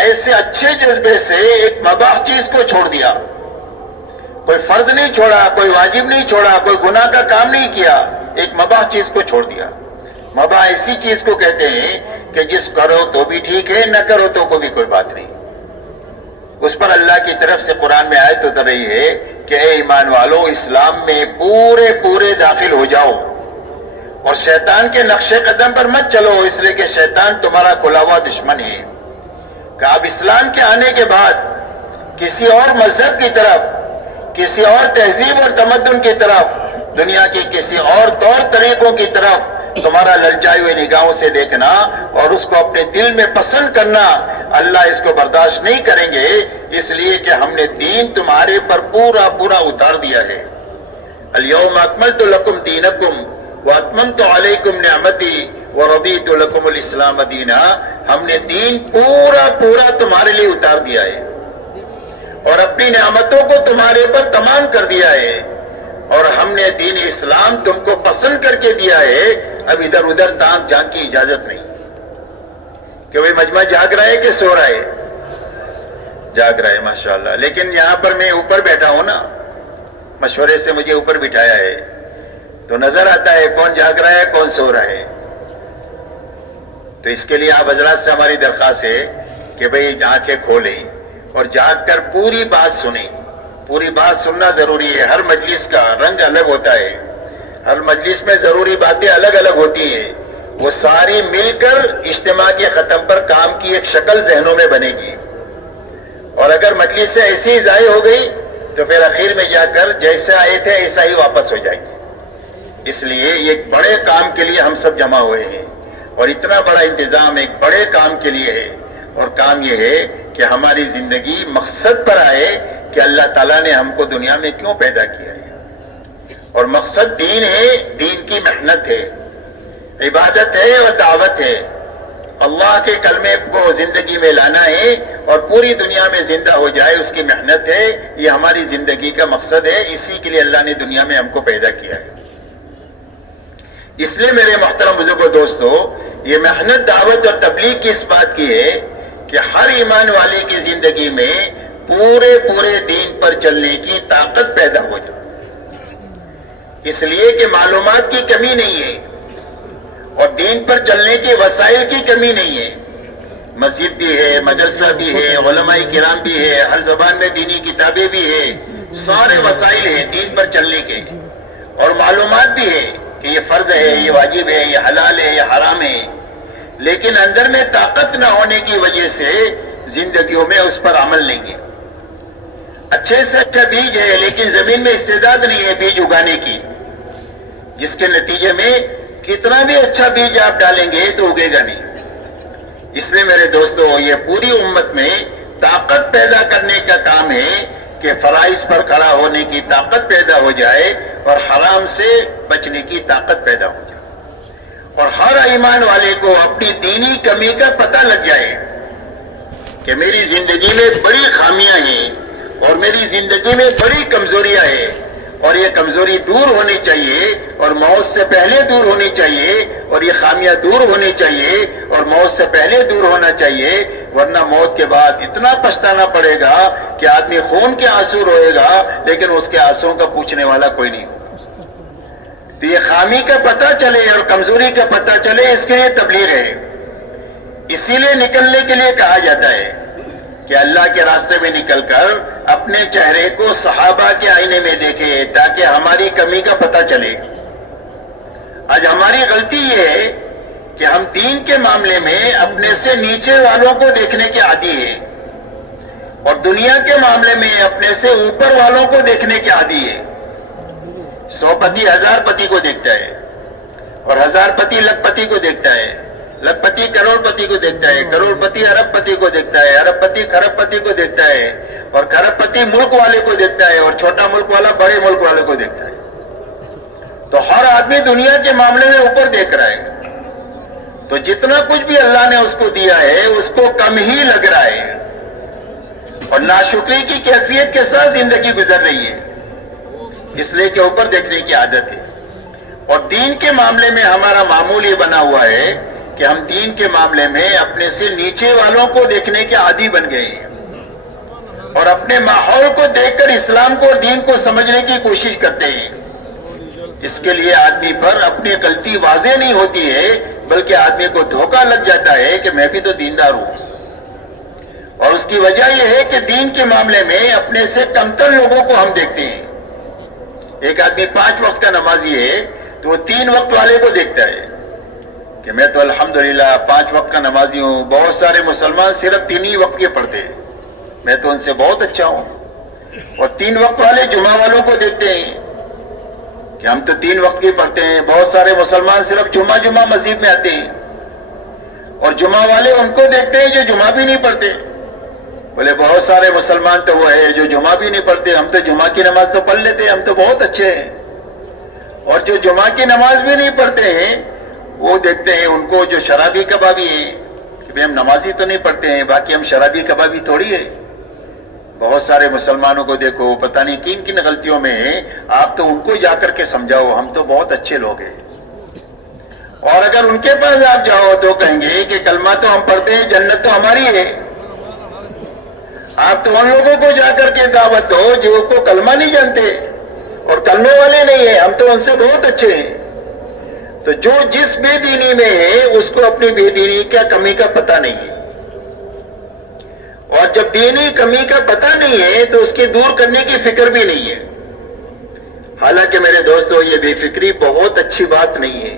ایسے اچھے جذبے سے ایک مباح چیز کو چھوڑ دیا، کوئی فرض نہیں چھوڑا، کوئی واجب نہیں چھوڑا، کوئی گناہ کا کام نہیں کیا، ایک مباح چیز کو چھوڑ دیا۔ مباح ایسی چیز کو کہتے ہیں کہ جس کرو تو بھی ٹھیک ہے، نہ کرو تو بھی کوئی بات نہیں۔ اس پر اللہ کی طرف سے قرآن میں آیت اتر رہی ہے کہ اے ایمان والو، اسلام میں پورے داخل ہو جاؤ اور شیطان کے نقش قدم پر مت چلو، اس لیے کہ شیطان تمہارا کھلا ہوا دشمن ہے۔ کہ اب اسلام کے آنے کے بعد کسی اور مذہب کی طرف، کسی اور تہذیب اور تمدن کی طرف، دنیا کی کسی اور طور طریقوں کی طرف تمہارا للچائی ہوئی نگاہوں سے دیکھنا اور اس کو اپنے دل میں پسند کرنا، اللہ اس کو برداشت نہیں کریں گے، اس لیے کہ ہم نے دین تمہارے پر پورا اتار دیا ہے۔ الیوم اکملت لکم دینکم واتممت علیکم نعمتی ورضیت لکم الاسلام دینا۔ ہم نے دین پورا تمہارے لیے اتار دیا ہے اور اپنی نعمتوں کو تمہارے پر تمام کر دیا ہے۔ اور ہم نے دین اسلام تم کو پسند کر کے دیا ہے، اب ادھر ادھر تانپ جھانک کی اجازت نہیں کہ وہ مجمع جاگ رہا ہے کہ سو رہا ہے؟ جاگ رہا ہے ماشاءاللہ. لیکن یہاں پر میں اوپر بیٹھا ہوں نا، مشورے سے مجھے اوپر بٹھایا ہے، تو نظر آتا ہے کون جاگ رہا ہے کون سو رہا ہے. تو اس کے لیے آپ حضرات سے ہماری درخواست ہے کہ بھئی آنکھیں کھولیں اور جاگ کر پوری بات سنیں. پوری بات سننا ضروری ہے. ہر مجلس کا رنگ الگ ہوتا ہے، ہر مجلس میں ضروری باتیں الگ الگ ہوتی ہیں. وہ ساری مل کر اجتماع کے ختم پر کام کی ایک شکل ذہنوں میں بنے گی، اور اگر مجلس سے ایسی ہی ضائع ہو گئی تو پھر اخیر میں جا کر جیسے آئے تھے ایسا ہی واپس ہو جائیں گے. اس لیے ایک بڑے کام کے لیے ہم سب جمع ہوئے ہیں، اور اتنا بڑا انتظام ایک بڑے کام کے لیے ہے. اور کام یہ ہے کہ ہماری زندگی مقصد پر آئے کہ اللہ تعالیٰ نے ہم کو دنیا میں کیوں پیدا کیا ہے. اور مقصد دین ہے، دین کی محنت ہے، عبادت ہے اور دعوت ہے. اللہ کے کلمے کو زندگی میں لانا ہے اور پوری دنیا میں زندہ ہو جائے، اس کی محنت ہے. یہ ہماری زندگی کا مقصد ہے، اسی کے لیے اللہ نے دنیا میں ہم کو پیدا کیا ہے. اس لیے میرے محترم بزرگوں دوستو، یہ محنت دعوت اور تبلیغ کی اس بات کی ہے کہ ہر ایمان والے کی زندگی میں پورے دین پر چلنے کی طاقت پیدا ہو جائے. اس لیے کہ معلومات کی کمی نہیں ہے اور دین پر چلنے کے وسائل کی کمی نہیں ہے. مسجد بھی ہے، مدرسہ بھی ہے، علماء کرام بھی ہے، ہر زبان میں دینی کتابیں بھی ہے، سارے وسائل ہیں دین پر چلنے کے. اور معلومات بھی ہے کہ یہ فرض ہے، یہ واجب ہے، یہ حلال ہے، یہ حرام ہے. لیکن اندر میں طاقت نہ ہونے کی وجہ سے زندگیوں میں اس پر عمل نہیں ہے. اچھے سے اچھا بیج ہے لیکن زمین میں استعداد نہیں ہے بیج اگانے کی، جس کے نتیجے میں کتنا بھی اچھا بیج آپ ڈالیں گے تو اگے گا نہیں. اس لیے میرے دوستو، یہ پوری امت میں طاقت پیدا کرنے کا کام ہے کہ فرائض پر کھڑا ہونے کی طاقت پیدا ہو جائے اور حرام سے بچنے کی طاقت پیدا ہو جائے. اور ہر ایمان والے کو اپنی دینی کمی کا پتہ لگ جائے کہ میری زندگی میں بڑی خامیاں ہیں اور میری زندگی میں بڑی کمزوریاں ہیں، اور یہ کمزوری دور ہونی چاہیے اور موت سے پہلے دور ہونی چاہیے، اور یہ خامیاں دور ہونی چاہیے اور موت سے پہلے دور ہونا چاہیے. ورنہ موت کے بعد اتنا پچھتانا پڑے گا کہ آدمی خون کے آنسو روئے گا لیکن اس کے آنسوؤں کا پوچھنے والا کوئی نہیں. تو یہ خامی کا پتہ چلے اور کمزوری کا پتہ چلے، اس کے لیے تبلیغ ہے. اسی لیے نکلنے کے لیے کہا جاتا ہے کہ اللہ کے راستے میں نکل کر اپنے چہرے کو صحابہ کے آئینے میں دیکھے تاکہ ہماری کمی کا پتہ چلے. آج ہماری غلطی یہ ہے کہ ہم دین کے معاملے میں اپنے سے نیچے والوں کو دیکھنے کے عادی ہیں اور دنیا کے معاملے میں اپنے سے اوپر والوں کو دیکھنے کے عادی ہیں. 100 پتی 1000 پتی کو دیکھتا ہے اور 1000 پتی لکھ پتی کو دیکھتا ہے، لکھ پتی کروڑ پتی کو دیکھتا ہے، کروڑ پتی ارب پتی کو دیکھتا ہے، ارب پتی کھرب پتی کو دیکھتا ہے، اور کھرب پتی ملک والے کو دیکھتا ہے، اور چھوٹا ملک والا بڑے ملک والے کو دیکھتا ہے. تو ہر آدمی دنیا کے معاملے میں اوپر دیکھ رہا ہے. تو جتنا کچھ بھی اللہ نے اس کو دیا ہے اس کو کم ہی لگ رہا ہے اور ناشکری کی کیفیت کے ساتھ زندگی گزر رہی ہے، اس لیے کہ اوپر دیکھنے کی عادت ہے. اور دین کے معاملے میں ہمارا معمول یہ بنا ہوا ہے کہ ہم دین کے معاملے میں اپنے سے نیچے والوں کو دیکھنے کے عادی بن گئے ہیں اور اپنے ماحول کو دیکھ کر اسلام کو اور دین کو سمجھنے کی کوشش کرتے ہیں. اس کے لیے آدمی پر اپنی غلطی واضح نہیں ہوتی ہے بلکہ آدمی کو دھوکہ لگ جاتا ہے کہ میں بھی تو دیندار ہوں. اور اس کی وجہ یہ ہے کہ دین کے معاملے میں اپنے سے کمتر لوگوں کو ہم دیکھتے ہیں. ایک آدمی 5 وقت کا نمازی ہے تو وہ 3 وقت والے کو دیکھتا ہے کہ میں تو الحمدللہ 5 وقت کا نمازی ہوں، بہت سارے مسلمان صرف 3 ہی وقت کے پڑھتے ہیں، میں تو ان سے بہت اچھا ہوں. اور 3 وقت والے جمعہ والوں کو دیکھتے ہیں کہ ہم تو 3 وقت کی پڑھتے ہیں، بہت سارے مسلمان صرف جمعہ مسجد میں آتے ہیں. اور جمعہ والے ان کو دیکھتے ہیں جو جمعہ بھی نہیں پڑھتے، بولے بہت سارے مسلمان تو وہ ہے جو جمعہ بھی نہیں پڑھتے، ہم تو جمعہ کی نماز تو پڑھ لیتے ہیں، ہم تو بہت اچھے ہیں. اور جو جمعہ کی نماز بھی نہیں پڑھتے ہیں وہ دیکھتے ہیں ان کو جو شرابی کبابی ہیں کہ ہم نمازی تو نہیں پڑھتے ہیں باقی ہم شرابی کبابی تھوڑی ہے. بہت سارے مسلمانوں کو دیکھو پتہ نہیں کن کن غلطیوں میں ہیں، آپ تو ان کو جا کر کے سمجھاؤ، ہم تو بہت اچھے لوگ ہیں، اور اگر ان کے پاس آپ جاؤ تو کہیں گے کہ کلمہ تو ہم پڑھتے ہیں، جنت تو ہماری ہے۔ آپ تو ان لوگوں کو جا کر کے دعوت دو جو کو کلمہ نہیں جانتے اور کلمے والے نہیں ہیں، ہم تو ان سے بہت اچھے ہیں۔ تو جو جس بے دینی میں ہے اس کو اپنی بے دینی کا کمی کا پتہ نہیں ہے، اور جب دینی کمی کا پتہ نہیں ہے تو اس کی دور کرنے کی فکر بھی نہیں ہے۔ حالانکہ میرے دوستو یہ بے فکری بہت اچھی بات نہیں ہے،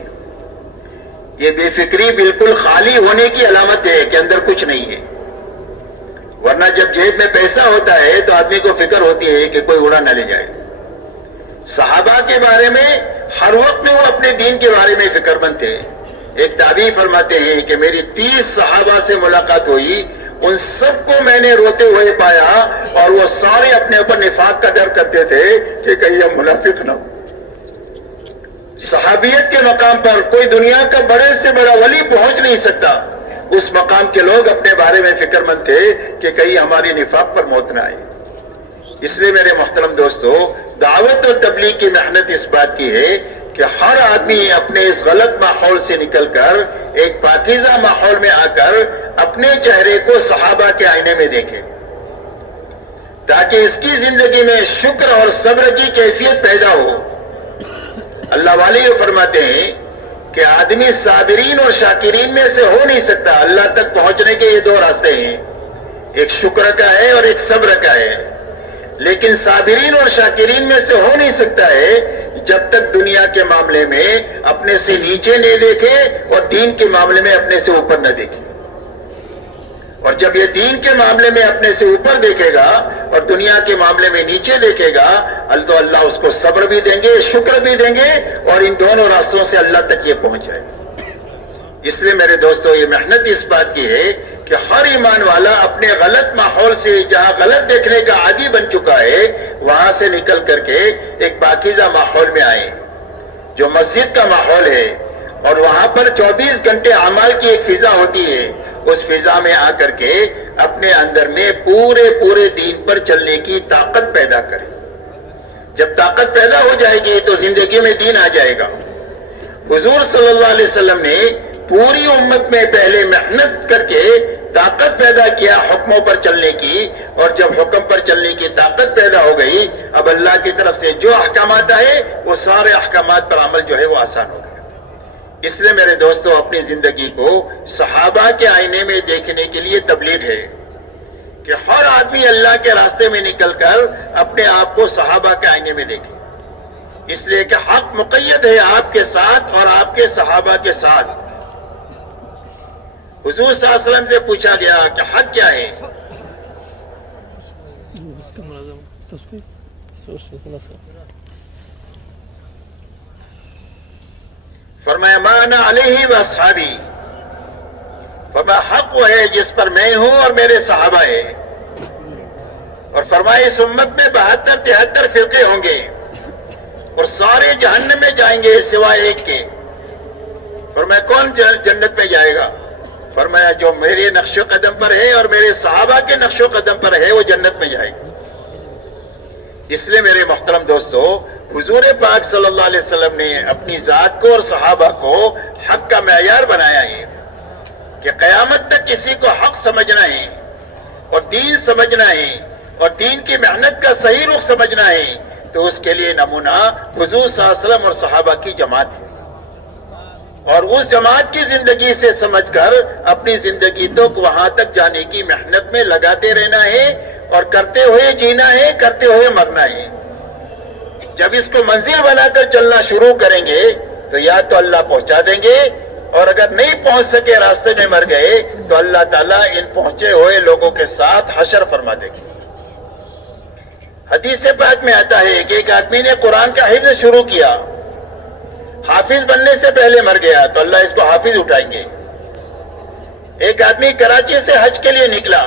یہ بے فکری بالکل خالی ہونے کی علامت ہے کہ اندر کچھ نہیں ہے، ورنہ جب جیب میں پیسہ ہوتا ہے تو آدمی کو فکر ہوتی ہے کہ کوئی اڑا نہ لے جائے۔ صحابہ کے بارے میں ہر وقت میں وہ اپنے دین کے بارے میں فکر مند تھے۔ ایک تابعی فرماتے ہیں کہ میری 30 صحابہ سے ملاقات ہوئی، ان سب کو میں نے روتے ہوئے پایا اور وہ سارے اپنے اوپر نفاق کا ڈر کرتے تھے کہ کہیں ہم منافق نہ ہو۔ صحابیت کے مقام پر کوئی دنیا کا بڑے سے بڑا ولی پہنچ نہیں سکتا، اس مقام کے لوگ اپنے بارے میں فکر مند تھے کہ کہیں ہماری نفاق پر موت نہ آئے۔ اس لیے میرے محترم دوستو، دعوت اور تبلیغ کی محنت اس بات کی ہے کہ ہر آدمی اپنے اس غلط ماحول سے نکل کر ایک پاکیزہ ماحول میں آ کر اپنے چہرے کو صحابہ کے آئینے میں دیکھے، تاکہ اس کی زندگی میں شکر اور صبر کی کیفیت پیدا ہو۔ اللہ والے یہ فرماتے ہیں کہ آدمی صابرین اور شاکرین میں سے ہو نہیں سکتا۔ اللہ تک پہنچنے کے یہ 2 راستے ہیں، ایک شکر کا ہے اور ایک صبر کا ہے، لیکن صابرین اور شاکرین میں سے ہو نہیں سکتا ہے جب تک دنیا کے معاملے میں اپنے سے نیچے نہیں دیکھے اور دین کے معاملے میں اپنے سے اوپر نہ دیکھے۔ اور جب یہ دین کے معاملے میں اپنے سے اوپر دیکھے گا اور دنیا کے معاملے میں نیچے دیکھے گا، تو اللہ اس کو صبر بھی دیں گے، شکر بھی دیں گے، اور ان دونوں راستوں سے اللہ تک یہ پہنچ جائے گا۔ اس لیے میرے دوستو یہ محنت اس بات کی ہے کہ ہر ایمان والا اپنے غلط ماحول سے، جہاں غلط دیکھنے کا عادی بن چکا ہے، وہاں سے نکل کر کے ایک پاکیزہ ماحول میں آئے جو مسجد کا ماحول ہے، اور وہاں پر 24 گھنٹے اعمال کی ایک فضا ہوتی ہے، اس فضا میں آ کر کے اپنے اندر میں پورے دین پر چلنے کی طاقت پیدا کرے۔ جب طاقت پیدا ہو جائے گی تو زندگی میں دین آ جائے گا۔ حضور صلی اللہ علیہ وسلم نے پوری امت میں پہلے محنت کر کے طاقت پیدا کیا حکموں پر چلنے کی، اور جب حکم پر چلنے کی طاقت پیدا ہو گئی، اب اللہ کی طرف سے جو احکامات آئے وہ سارے احکامات پر عمل جو ہے وہ آسان ہو گیا۔ اس لیے میرے دوستو اپنی زندگی کو صحابہ کے آئینے میں دیکھنے کے لیے تبلیغ ہے کہ ہر آدمی اللہ کے راستے میں نکل کر اپنے آپ کو صحابہ کے آئینے میں دیکھے، اس لیے کہ حق مقید ہے آپ کے ساتھ اور آپ کے صحابہ کے ساتھ۔ حضور صلی اللہ علیہ وسلم سے پوچھا گیا کہ حق کیا ہے؟ فرمایا ما انا علیہ واصحابی، فرمایا حق وہ ہے جس پر میں ہوں اور میرے صحابہ ہیں، اور فرمایا اس امت میں 72-73 فرقے ہوں گے اور سارے جہنم میں جائیں گے سوائے ایک کے۔ فرمایا کون جنت میں جائے گا؟ فرمایا جو میرے نقش و قدم پر ہے اور میرے صحابہ کے نقش و قدم پر ہے وہ جنت میں جائے گا۔ اس لیے میرے محترم دوستو، حضور پاک صلی اللہ علیہ وسلم نے اپنی ذات کو اور صحابہ کو حق کا معیار بنایا ہے کہ قیامت تک کسی کو حق سمجھنا ہے اور دین سمجھنا ہے اور دین کی محنت کا صحیح رخ سمجھنا ہے، تو اس کے لیے نمونہ حضور صلی اللہ علیہ وسلم اور صحابہ کی جماعت ہے، اور اس جماعت کی زندگی سے سمجھ کر اپنی زندگی تک وہاں تک جانے کی محنت میں لگاتے رہنا ہے، اور کرتے ہوئے جینا ہے، کرتے ہوئے مرنا ہے۔ جب اس کو منزل بنا کر چلنا شروع کریں گے تو یا تو اللہ پہنچا دیں گے، اور اگر نہیں پہنچ سکے راستے میں مر گئے تو اللہ تعالیٰ ان پہنچے ہوئے لوگوں کے ساتھ حشر فرما دیں گے۔ حدیث پاک میں آتا ہے کہ ایک آدمی نے قرآن کا حفظ شروع کیا، حافظ بننے سے پہلے مر گیا تو اللہ اس کو حافظ اٹھائیں گے۔ ایک آدمی کراچی سے حج کے لیے نکلا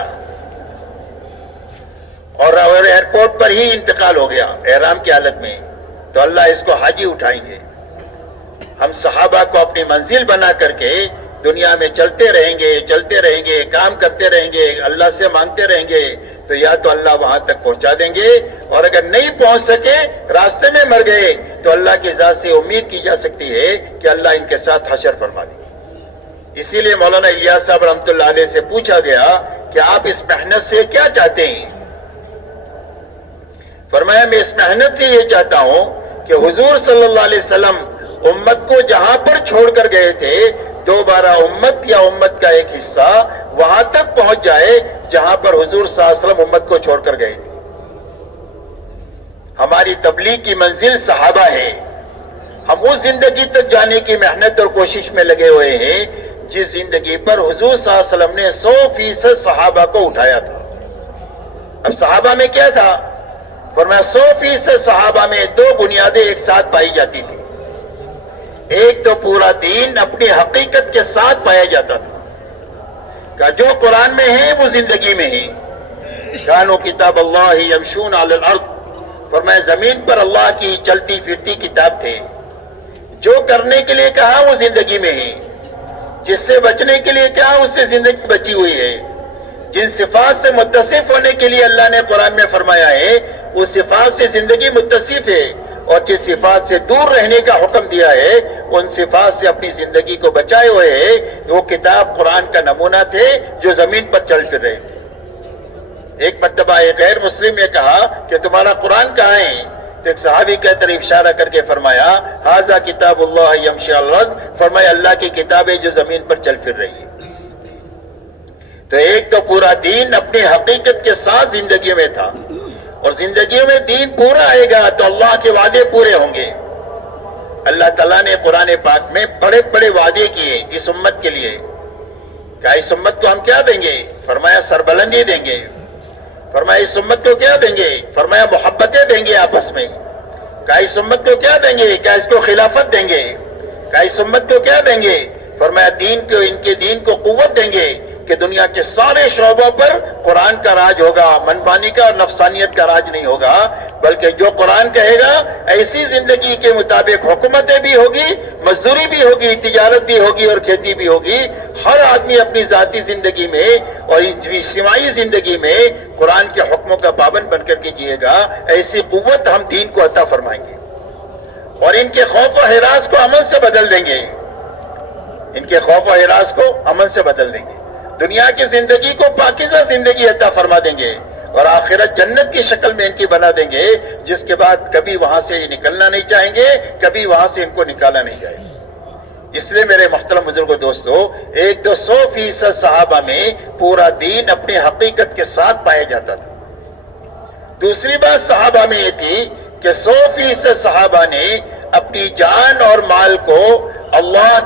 اور ایئرپورٹ پر ہی انتقال ہو گیا احرام کی حالت میں، تو اللہ اس کو حاجی اٹھائیں گے۔ ہم صحابہ کو اپنی منزل بنا کر کے دنیا میں چلتے رہیں گے، کام کرتے رہیں گے، اللہ سے مانگتے رہیں گے، تو یا تو اللہ وہاں تک پہنچا دیں گے، اور اگر نہیں پہنچ سکے، راستے میں مر گئے، تو اللہ کی ذات سے امید کی جا سکتی ہے کہ اللہ ان کے ساتھ حشر فرما دے. اسی لیے مولانا الیاس صاحب رحمۃ اللہ علیہ سے پوچھا گیا کہ آپ اس محنت سے کیا چاہتے ہیں؟ فرمایا میں اس محنت سے یہ چاہتا ہوں کہ حضور صلی اللہ علیہ وسلم امت کو جہاں پر چھوڑ کر گئے تھے، دوبارہ امت یا امت کا ایک حصہ وہاں تک پہنچ جائے جہاں پر حضور صلی اللہ علیہ وسلم امت کو چھوڑ کر گئے تھے. ہماری تبلیغ کی منزل صحابہ ہے. ہم اس زندگی تک جانے کی محنت اور کوشش میں لگے ہوئے ہیں جس زندگی پر حضور صلی اللہ علیہ وسلم نے 100% صحابہ کو اٹھایا تھا. اب صحابہ میں کیا تھا؟ فرمایا 100% صحابہ میں دو بنیادیں ایک ساتھ پائی جاتی تھی. ایک تو پورا دین اپنی حقیقت کے ساتھ پایا جاتا تھا کہ جو قرآن میں ہے وہ زندگی میں ہے. کانوا کتاب اللہ یمشون علی الارض، فرمایا زمین پر اللہ کی چلتی پھرتی کتاب تھے. جو کرنے کے لیے کہا وہ زندگی میں ہے، جس سے بچنے کے لیے کہا اس سے زندگی بچی ہوئی ہے. جن صفات سے متصف ہونے کے لیے اللہ نے قرآن میں فرمایا ہے اس صفات سے زندگی متصف ہے، اور جس صفات سے دور رہنے کا حکم دیا ہے ان صفات سے اپنی زندگی کو بچائے ہوئے ہے. وہ کتاب قرآن کا نمونہ تھے جو زمین پر چل پھر رہے تھے. ایک مرتبہ ایک غیر مسلم نے کہا کہ تمہارا قرآن کہاں ہے؟ تو ایک صحابی کی طرف اشارہ کر کے فرمایا ھذا کتاب اللہ یمشی علی الارض، فرمایا اللہ کی کتاب ہے جو زمین پر چل پھر رہی ہے. تو ایک تو پورا دین اپنی حقیقت کے ساتھ زندگی میں تھا، اور زندگیوں میں دین پورا آئے گا تو اللہ کے وعدے پورے ہوں گے. اللہ تعالیٰ نے قرآن پاک میں بڑے بڑے وعدے کیے اس امت کے لیے. کیا اس امت کو ہم کیا دیں گے؟ فرمایا سربلندی دیں گے. فرمایا اس امت کو کیا دیں گے؟ فرمایا محبتیں دیں گے آپس میں. کیا اس امت کو کیا دیں گے؟ کیا اس کو خلافت دیں گے؟ کیا اس امت کو کیا دیں گے؟ فرمایا دین کو، ان کے دین کو قوت دیں گے کہ دنیا کے سارے شعبوں پر قرآن کا راج ہوگا، منمانی کا اور نفسانیت کا راج نہیں ہوگا، بلکہ جو قرآن کہے گا ایسی زندگی کے مطابق حکومتیں بھی ہوگی، مزدوری بھی ہوگی، تجارت بھی ہوگی اور کھیتی بھی ہوگی. ہر آدمی اپنی ذاتی زندگی میں اور اجتماعی زندگی میں قرآن کے حکموں کا پابند بن کر کے جیے گا. ایسی قوت ہم دین کو عطا فرمائیں گے، اور ان کے خوف و ہراس کو امن سے بدل دیں گے. ان کے خوف و ہراس کو امن سے بدل دیں گے. دنیا کی زندگی کو پاکیزہ زندگی عطا فرما دیں گے، اور آخرت جنت کی شکل میں ان کی بنا دیں گے، جس کے بعد کبھی وہاں سے نکلنا نہیں چاہیں گے، کبھی وہاں سے ان کو نکالا نہیں جائے گا. اس لیے میرے محترم بزرگوں دوستو، ایک تو 100% صحابہ میں پورا دین اپنی حقیقت کے ساتھ پایا جاتا تھا. دوسری بات صحابہ میں یہ تھی کہ 100% صحابہ نے اپنی جان اور مال کو اللہ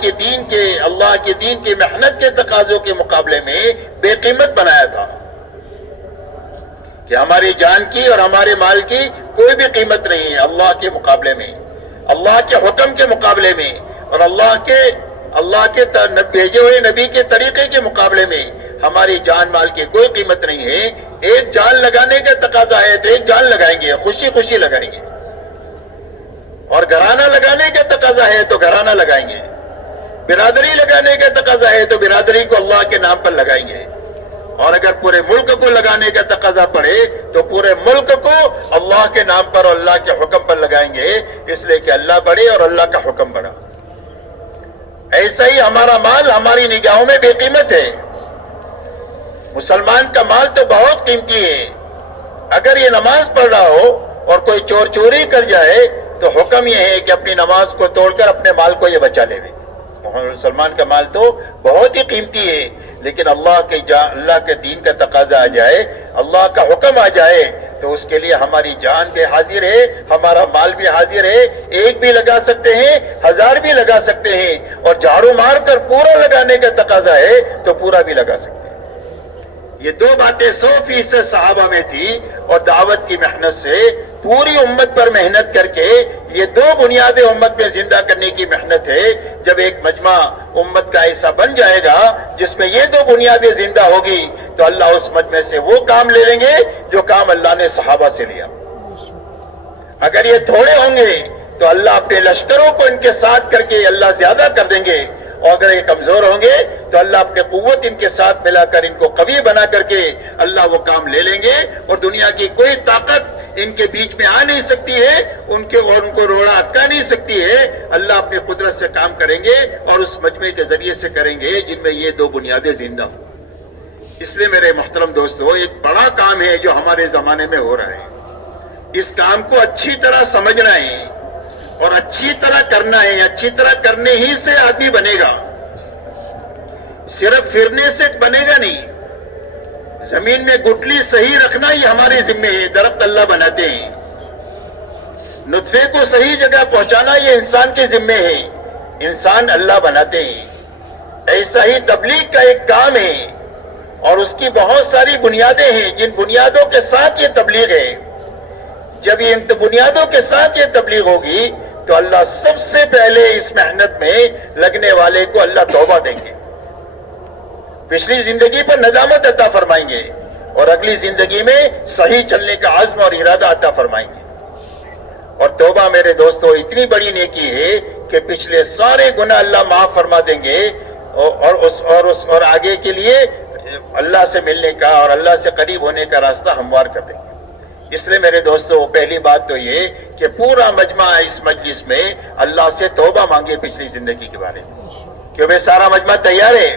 کے دین کے محنت کے تقاضوں کے مقابلے میں بے قیمت بنایا تھا کہ ہماری جان کی اور ہمارے مال کی کوئی بھی قیمت نہیں ہے اللہ کے مقابلے میں، اللہ کے حکم کے مقابلے میں، اور اللہ کے بھیجے ہوئے نبی کے طریقے کے مقابلے میں ہماری جان مال کی کوئی قیمت نہیں ہے. ایک جان لگانے کا تقاضا ہے تو ایک جان لگائیں گے، خوشی خوشی لگائیں گے، اور گھرانہ لگانے کا تقاضا ہے تو گھرانہ لگائیں گے، برادری لگانے کا تقاضا ہے تو برادری کو اللہ کے نام پر لگائیں گے، اور اگر پورے ملک کو لگانے کا تقاضا پڑے تو پورے ملک کو اللہ کے نام پر اور اللہ کے حکم پر لگائیں گے، اس لیے کہ اللہ بڑے اور اللہ کا حکم بڑا. ایسا ہی ہمارا مال ہماری نگاہوں میں بے قیمت ہے. مسلمان کا مال تو بہت قیمتی ہے. اگر یہ نماز پڑھ رہا ہو اور کوئی چوری کر جائے تو حکم یہ ہے کہ اپنی نماز کو توڑ کر اپنے مال کو یہ بچا لے. مسلمان کا مال تو بہت ہی قیمتی ہے، لیکن اللہ کے دین کا تقاضا آ جائے، اللہ کا حکم آ جائے تو اس کے لیے ہماری جان بھی حاضر ہے، ہمارا مال بھی حاضر ہے. ایک بھی لگا سکتے ہیں، 1000 بھی لگا سکتے ہیں، اور جھاڑو مار کر پورا لگانے کا تقاضا ہے تو پورا بھی لگا سکتے ہیں. یہ دو باتیں 100% صحابہ میں تھی، اور دعوت کی محنت سے پوری امت پر محنت کر کے یہ دو بنیادیں امت میں زندہ کرنے کی محنت ہے. جب ایک مجمع امت کا ایسا بن جائے گا جس میں یہ دو بنیادیں زندہ ہوگی تو اللہ اس مجمع سے وہ کام لے لیں گے جو کام اللہ نے صحابہ سے لیا. اگر یہ تھوڑے ہوں گے تو اللہ اپنے لشکروں کو ان کے ساتھ کر کے اللہ زیادہ کر دیں گے، اور اگر یہ کمزور ہوں گے تو اللہ اپنے قوت ان کے ساتھ ملا کر ان کو قوی بنا کر کے اللہ وہ کام لے لیں گے، اور دنیا کی کوئی طاقت ان کے بیچ میں آ نہیں سکتی ہے، ان کو روڑا اٹکا نہیں سکتی ہے۔ اللہ اپنی قدرت سے کام کریں گے اور اس مجمع کے ذریعے سے کریں گے جن میں یہ دو بنیادیں زندہ ہوں۔ اس لیے میرے محترم دوستو، ایک بڑا کام ہے جو ہمارے زمانے میں ہو رہا ہے، اس کام کو اچھی طرح سمجھنا ہے اور اچھی طرح کرنا ہے۔ اچھی طرح کرنے ہی سے آدمی بنے گا، صرف پھرنے سے بنے گا نہیں۔ زمین میں گٹلی صحیح رکھنا یہ ہمارے ذمے ہے، درخت اللہ بناتے ہیں۔ نطفے کو صحیح جگہ پہنچانا یہ انسان کے ذمے ہے، انسان اللہ بناتے ہیں۔ ایسا ہی تبلیغ کا ایک کام ہے اور اس کی بہت ساری بنیادیں ہیں، جن بنیادوں کے ساتھ یہ تبلیغ ہے۔ جب یہ ان بنیادوں کے ساتھ یہ تبلیغ ہوگی تو اللہ سب سے پہلے اس محنت میں لگنے والے کو اللہ توبہ دیں گے، پچھلی زندگی پر ندامت عطا فرمائیں گے، اور اگلی زندگی میں صحیح چلنے کا عزم اور ارادہ عطا فرمائیں گے۔ اور توبہ میرے دوستو اتنی بڑی نیکی ہے کہ پچھلے سارے گناہ اللہ معاف فرما دیں گے، اور آگے کے لیے اللہ سے ملنے کا اور اللہ سے قریب ہونے کا راستہ ہموار کر دیں گے۔ اس لیے میرے دوستو پہلی بات تو یہ کہ پورا مجمع اس مجلس میں اللہ سے توبہ مانگے پچھلی زندگی کے بارے میں، کہ بھئی سارا مجمع تیار ہے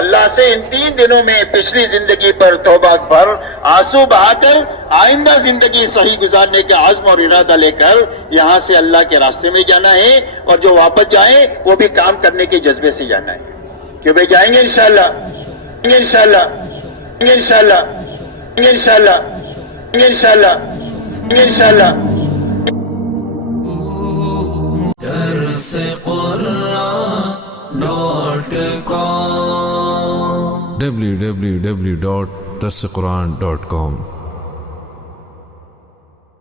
اللہ سے ان 3 دنوں میں پچھلی زندگی پر توبہ پر آنسو بہا کر آئندہ زندگی صحیح گزارنے کا عزم اور ارادہ لے کر یہاں سے اللہ کے راستے میں جانا ہے، اور جو واپس جائیں وہ بھی کام کرنے کے جذبے سے جانا ہے، کہ بھئی جائیں گے انشاءاللہ، انشاءاللہ، انشاءاللہ، انشاءاللہ، انشاءاللہ، انشاءاللہ۔ www.darsequran.com